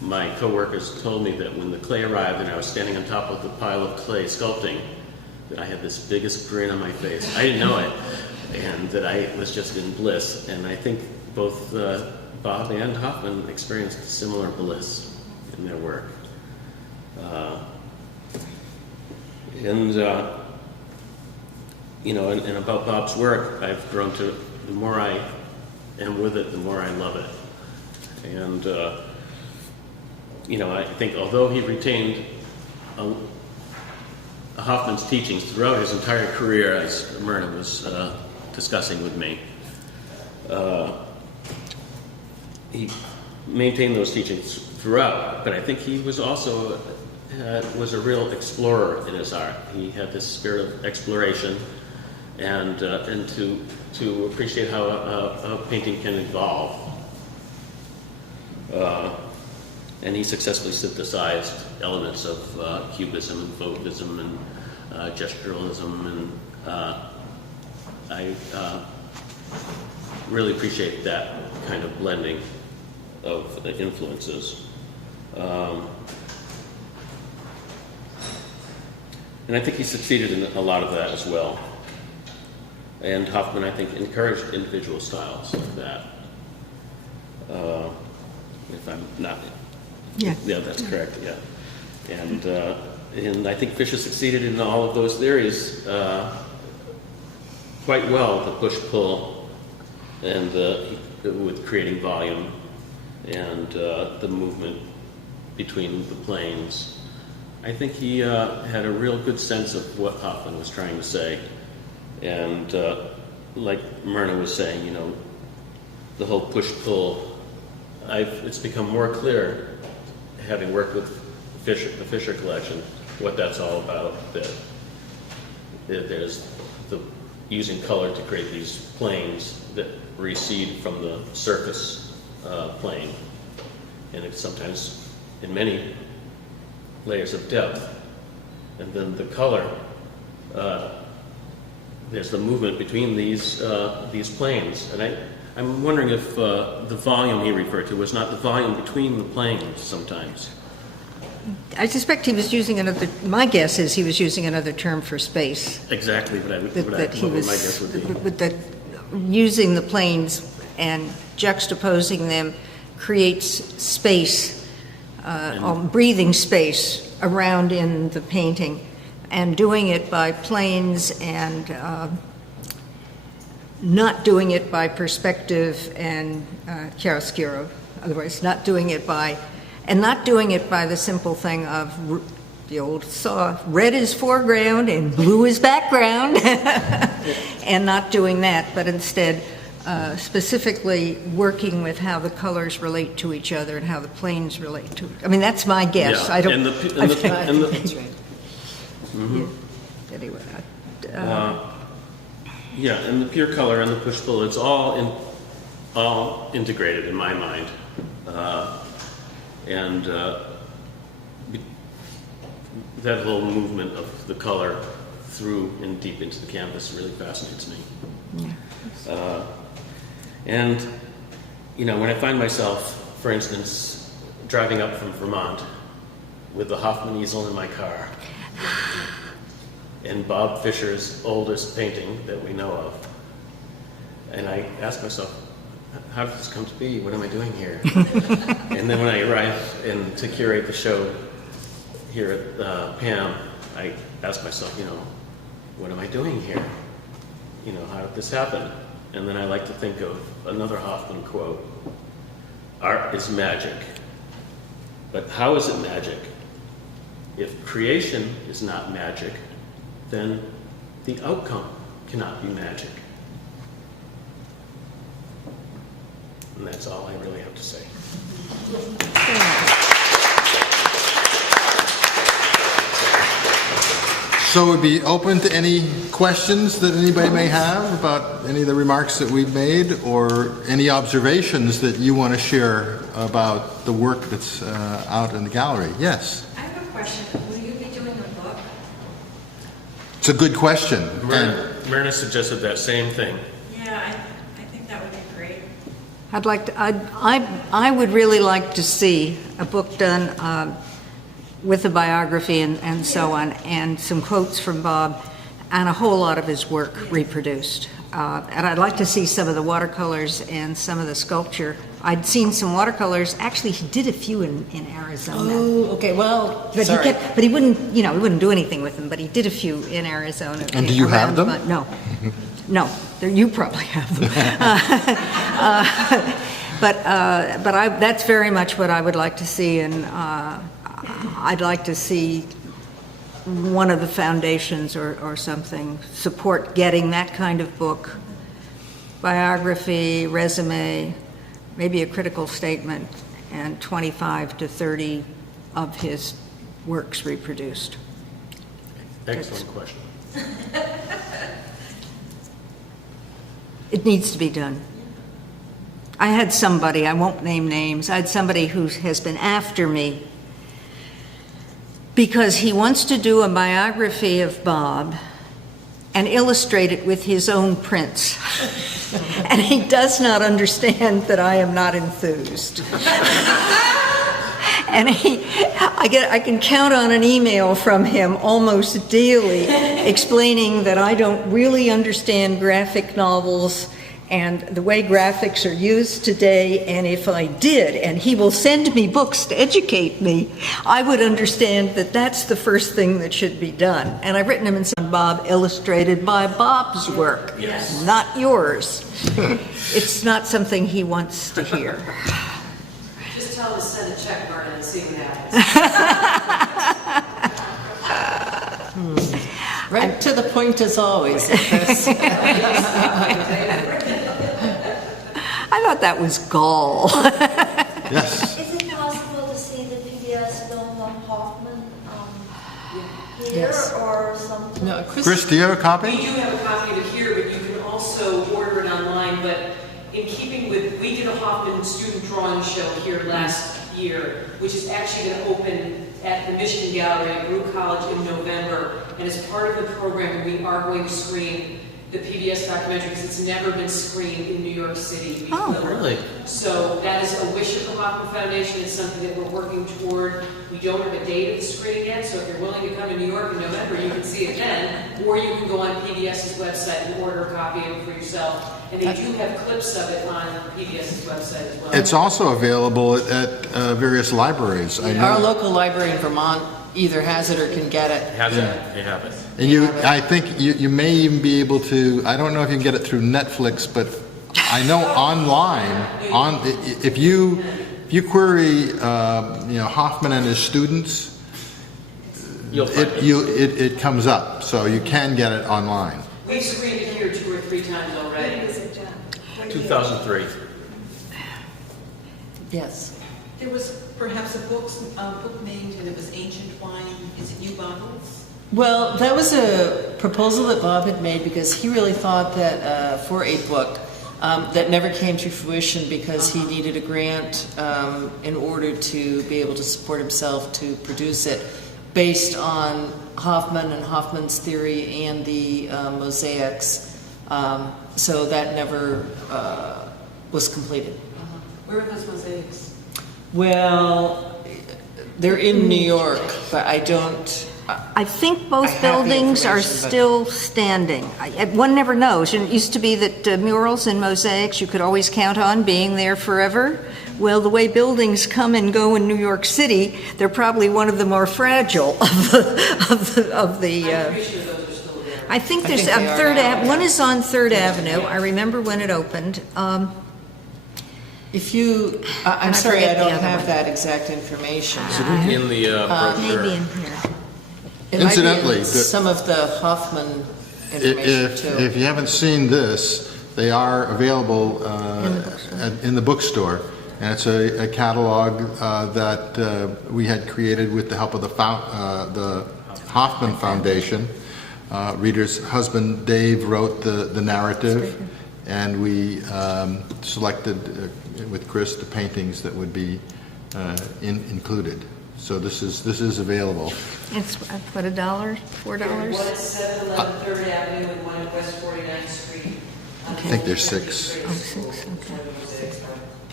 my coworkers told me that when the clay arrived and I was standing on top of the pile of clay sculpting, that I had this biggest grin on my face. I didn't know it, and that I was just in bliss. And I think both Bob and Hofmann experienced similar bliss in their work. And about Bob's work, I've grown to, the more I am with it, the more I love it. And, I think although he retained Hofmann's teachings throughout his entire career, as Myrna was discussing with me, he maintained those teachings throughout, but I think he was also was a real explorer in his art. He had this spirit of exploration and to appreciate how a painting can evolve. And he successfully synthesized elements of cubism and fauvism and gesturalism, and I really appreciate that kind of blending of influences. And I think he succeeded in a lot of that as well. And Hofmann, I think, encouraged individual styles like that. If I'm not... Yeah. Yeah, that's correct, yeah. And I think Fischer succeeded in all of those theories quite well, the push-pull, and with creating volume, and the movement between the planes. I think he had a real good sense of what Hofmann was trying to say. And like Myrna was saying, the whole push-pull, it's become more clear, having worked with the Fischer collection, what that's all about. That there's the using color to create these planes that recede from the surface plane, and it's sometimes in many layers of depth. And then the color, there's the movement between these planes, and I'm wondering if the volume he referred to was not the volume between the planes sometimes. I suspect he was using another, my guess is he was using another term for space. Exactly, but what my guess would be. With the, using the planes and juxtaposing them creates space, breathing space around in the painting, and doing it by planes and not doing it by perspective and chiaroscuro, otherwise not doing it by, and not doing it by the simple thing of the old saw, red is foreground and blue is background, and not doing that, but instead specifically working with how the colors relate to each other and how the planes relate to it. I mean, that's my guess. Yeah. I don't. That's right. Mm-hmm. Yeah. Anyway. Yeah, and the pure color and the push-pull, it's all integrated in my mind. That whole movement of the color through and deep into the canvas really fascinates me. Yeah. When I find myself, for instance, driving up from Vermont with the Hofmann easel in my car, and Bob Fischer's oldest painting that we know of. And I ask myself, how did this come to be? What am I doing here? And then when I arrive to curate the show here at PAAM, I ask myself, what am I doing here? How did this happen? And then I like to think of another Hofmann quote, "Art is magic. But how is it magic? If creation is not magic, then the outcome cannot be magic." And that's all I really have to say. So we'd be open to any questions that anybody may have about any of the remarks that we've made, or any observations that you want to share about the work that's out in the gallery. Yes? I have a question. Will you be doing a book? It's a good question. Myrna suggested that same thing. Yeah, I think that would be great. I would really like to see a book done with a biography and so on, and some quotes from Bob, and a whole lot of his work reproduced. And I'd like to see some of the watercolors and some of the sculpture. I'd seen some watercolors. Actually, he did a few in Arizona. Oh, okay, well, But sorry. he wouldn't, he wouldn't do anything with them, but he did a few in Arizona. And do you have them? No. No, you probably have them. That's very much what I would like to see, and I'd like to see one of the foundations or something support getting that kind of book, biography, resume, maybe a critical statement, and 25 to 30 of his works reproduced. Excellent question. It needs to be done. I had somebody, I won't name names, I had somebody who has been after me because he wants to do a biography of Bob and illustrate it with his own prints. And he does not understand that I am not enthused. And I can count on an email from him almost daily explaining that I don't really understand graphic novels and the way graphics are used today, and if I did, and he will send me books to educate me, I would understand that that's the first thing that should be done. And I've written him in some Bob illustrated by Bob's work, Yes. not yours. It's not something he wants to hear. Just tell him to send a check, Martin, and see what happens. Right to the point as always, Chris. I thought that was gall. Yes. Is it possible to see the PBS film on Hoffman here Yes. or something? No, Chris, do you have a We copy? do have a copy of it here, but you can also order it online, but in keeping with, we did a Hoffman student drawing show here last year, which is actually going to open at the Michigan Gallery at Brew College in November, and as part of the program, we are going to screen the PBS documentary because it's never been screened in New York City before. Oh, really? So that is a wish of the Hoffman Foundation. It's something that we're working toward. We don't have a date of the screening yet, so if you're willing to come to New York in November, you can see it then, or you can go on PBS's website and order a copy of it for yourself. And they do have clips of it on PBS's website as well. It's also available at various libraries. I Our know. local library in Vermont either has it or can get it. Has it? They have it. And I think you may even be able to, I don't know if you can get it through Netflix, but I know online, if you query, Hoffman and his students, You'll find it. it comes up, so you can get it online. We've screened it here 2 or 3 times already. 2003. Yes. There was perhaps a book named, and it was Ancient Wine. Is it New Bottles? Well, that was a proposal that Bob had made because he really thought that for a book that never came to fruition because he needed a grant in order to be able to support himself to produce it based on Hoffman and Hoffman's theory and the mosaics. So that never was completed. Where are those mosaics? Well, they're in New York, but I don't. I think I both have the buildings are information, but- still standing. One never knows. And it used to be that murals and mosaics you could always count on being there forever. Well, the way buildings come and go in New York City, they're probably one of the more fragile of the. I'm pretty sure those are still there. I think I there's think they a are Third now. Ave. One is on Third Avenue. I remember when it opened. If you, I'm I sorry, I forget the don't other have one. that exact information. In the brochure. Maybe in here. It might be in Incidentally, some of the Hoffman information too. If you haven't seen this, they are available in the bookstore. And it's a catalog that we had created with the help of the Hoffman Foundation. Rita's husband, Dave, wrote the narrative, and we selected with Chris the paintings that would be included. So this is available. It's what, $1, $4? One at 711 Third Avenue and one at West 49th Street. I think there's 6. Oh, 6, okay.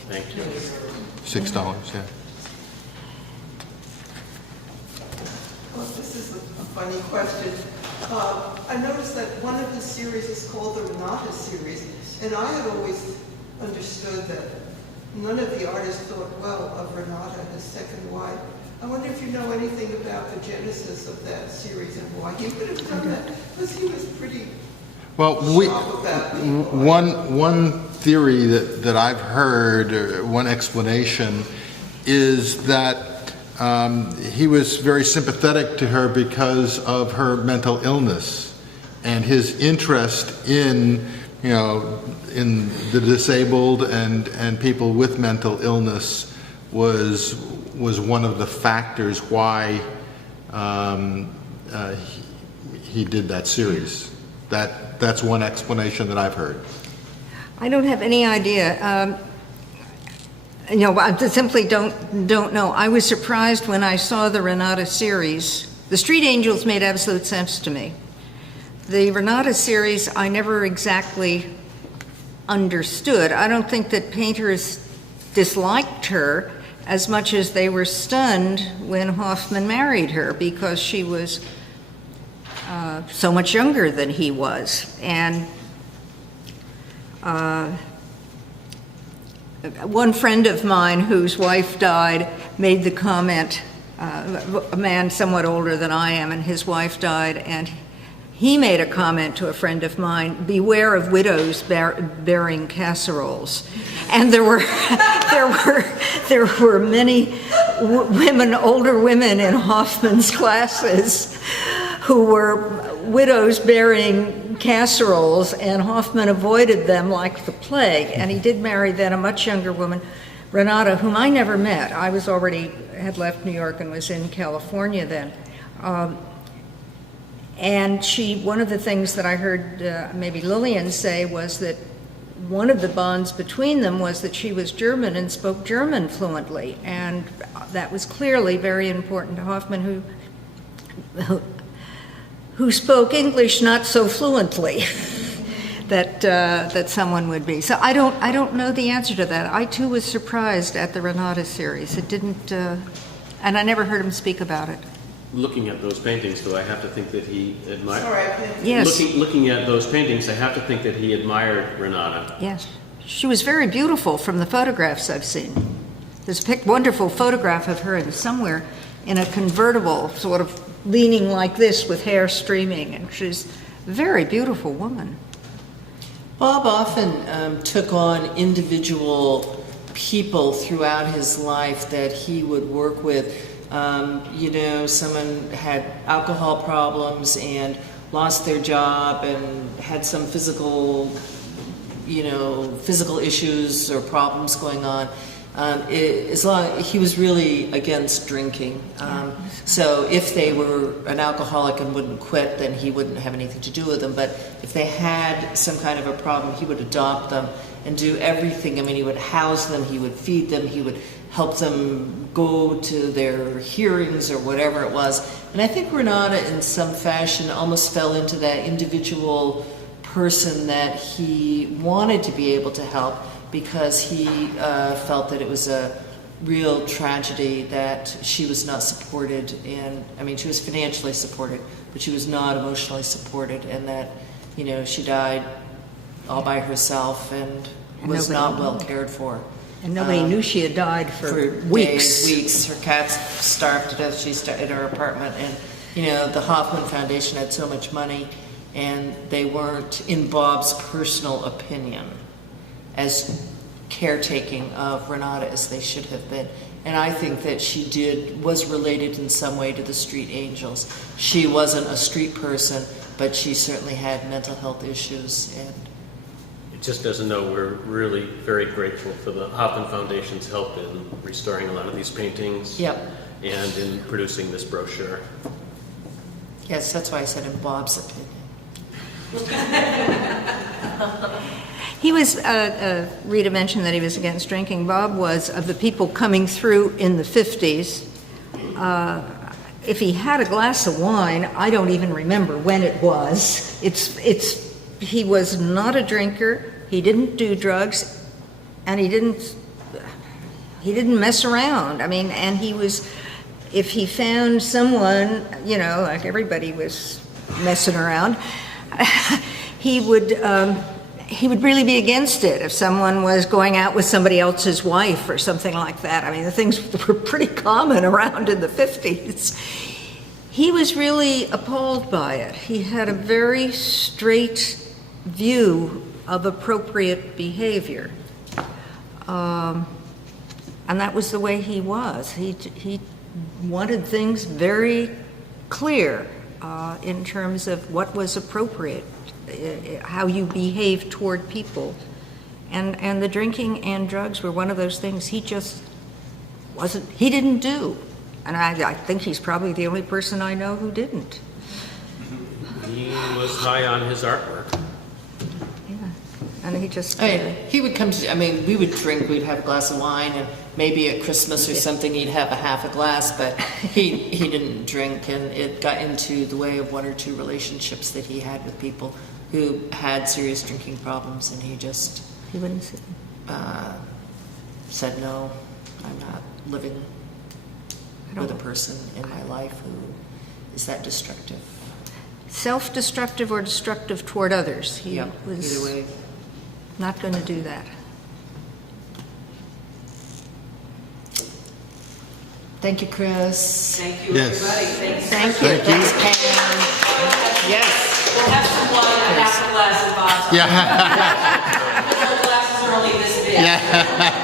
Thank you. $6, yeah. Well, this is a funny question. I noticed that one of the series is called the Renata series, and I had always understood that none of the artists thought well of Renata, his second wife. I wonder if you know anything about the genesis of that series and why he would have done that, because he was pretty Well, sharp about people. one theory that I've heard, or one explanation, is that he was very sympathetic to her because of her mental illness, and his interest in, in the disabled and people with mental illness was one of the factors why he did that series. That's one explanation that I've heard. I don't have any idea. I simply don't know. I was surprised when I saw the Renata series. The Street Angels made absolute sense to me. The Renata series, I never exactly understood. I don't think that painters disliked her as much as they were stunned when Hofmann married her, because she was so much younger than he was. And one friend of mine whose wife died made the comment, a man somewhat older than I am, and his wife died, and he made a comment to a friend of mine, beware of widows bearing casseroles. And there were many women, older women in Hofmann's classes who were widows bearing casseroles, and Hofmann avoided them like the plague. And he did marry then a much younger woman, Renata, whom I never met. I had left New York and was in California then. And one of the things that I heard maybe Lillian say was that one of the bonds between them was that she was German and spoke German fluently. And that was clearly very important to Hofmann, who spoke English not so fluently that someone would be. So I don't know the answer to that. I too was surprised at the Renata series. It didn't, and I never heard him speak about it. Looking at those paintings, though, I have to think that he admired. Sorry, I can't. Yes. Looking at those paintings, I have to think that he admired Renata. Yes. She was very beautiful from the photographs I've seen. There's a wonderful photograph of her somewhere in a convertible, sort of leaning like this with hair streaming, and she's a very beautiful woman. Bob often took on individual people throughout his life that he would work with. Someone had alcohol problems and lost their job and had some physical issues or problems going on. He was really against drinking. So if they were an alcoholic and wouldn't quit, then he wouldn't have anything to do with them. But if they had some kind of a problem, he would adopt them and do everything. I mean, he would house them, he would feed them, he would help them go to their hearings or whatever it was. And I think Renata, in some fashion, almost fell into that individual person that he wanted to be able to help, because he felt that it was a real tragedy that she was not supported. And I mean, she was financially supported, but she was not emotionally supported, and that, she died all by herself and was not well cared for. And nobody knew she had died for weeks. Weeks. Her cats starved to death. She started in her apartment, and the Hoffman Foundation had so much money, and they weren't, in Bob's personal opinion, as caretaking of Renata as they should have been. And I think that she was related in some way to the Street Angels. She wasn't a street person, but she certainly had mental health issues. And Just as a note, we're really very grateful for the Hoffman Foundation's help in restoring a lot of these paintings. Yep. And in producing this brochure. Yes, that's why I said in Bob's opinion. He was, Rita mentioned that he was against drinking. Bob was, of the people coming through in the 50s. If he had a glass of wine, I don't even remember when it was. He was not a drinker, he didn't do drugs, and he didn't he didn't mess around. I mean, and he was, if he found someone, you know, like everybody was messing around, he would really be against it if someone was going out with somebody else's wife or something like that. I mean, the things were pretty common around in the 50s. He was really appalled by it. He had a very straight view of appropriate behavior. And that was the way he was. He wanted things very clear in terms of what was appropriate, how you behave toward people. And the drinking and drugs were one of those things he just he didn't do. And I think he's probably the only person I know who didn't. He was high on his artwork. Yeah. And he just... He would come to, I mean, we would drink, we'd have a glass of wine, and maybe at Christmas or something he'd have a half a glass, but he didn't drink, and it got into the way of one or two relationships that he had with people who had serious drinking problems, and he just... He wouldn't sit. Said, no, I'm not living with a person in my life who is that destructive. Self-destructive or destructive toward others. He was either way. not going to do that. Thank you, Chris. Thank you, Yes. everybody. Thanks. Thank you. Thank you. Pam. Yes. We'll have some wine and half a glass of vodka. Yeah. Our glasses are only this big. Yeah.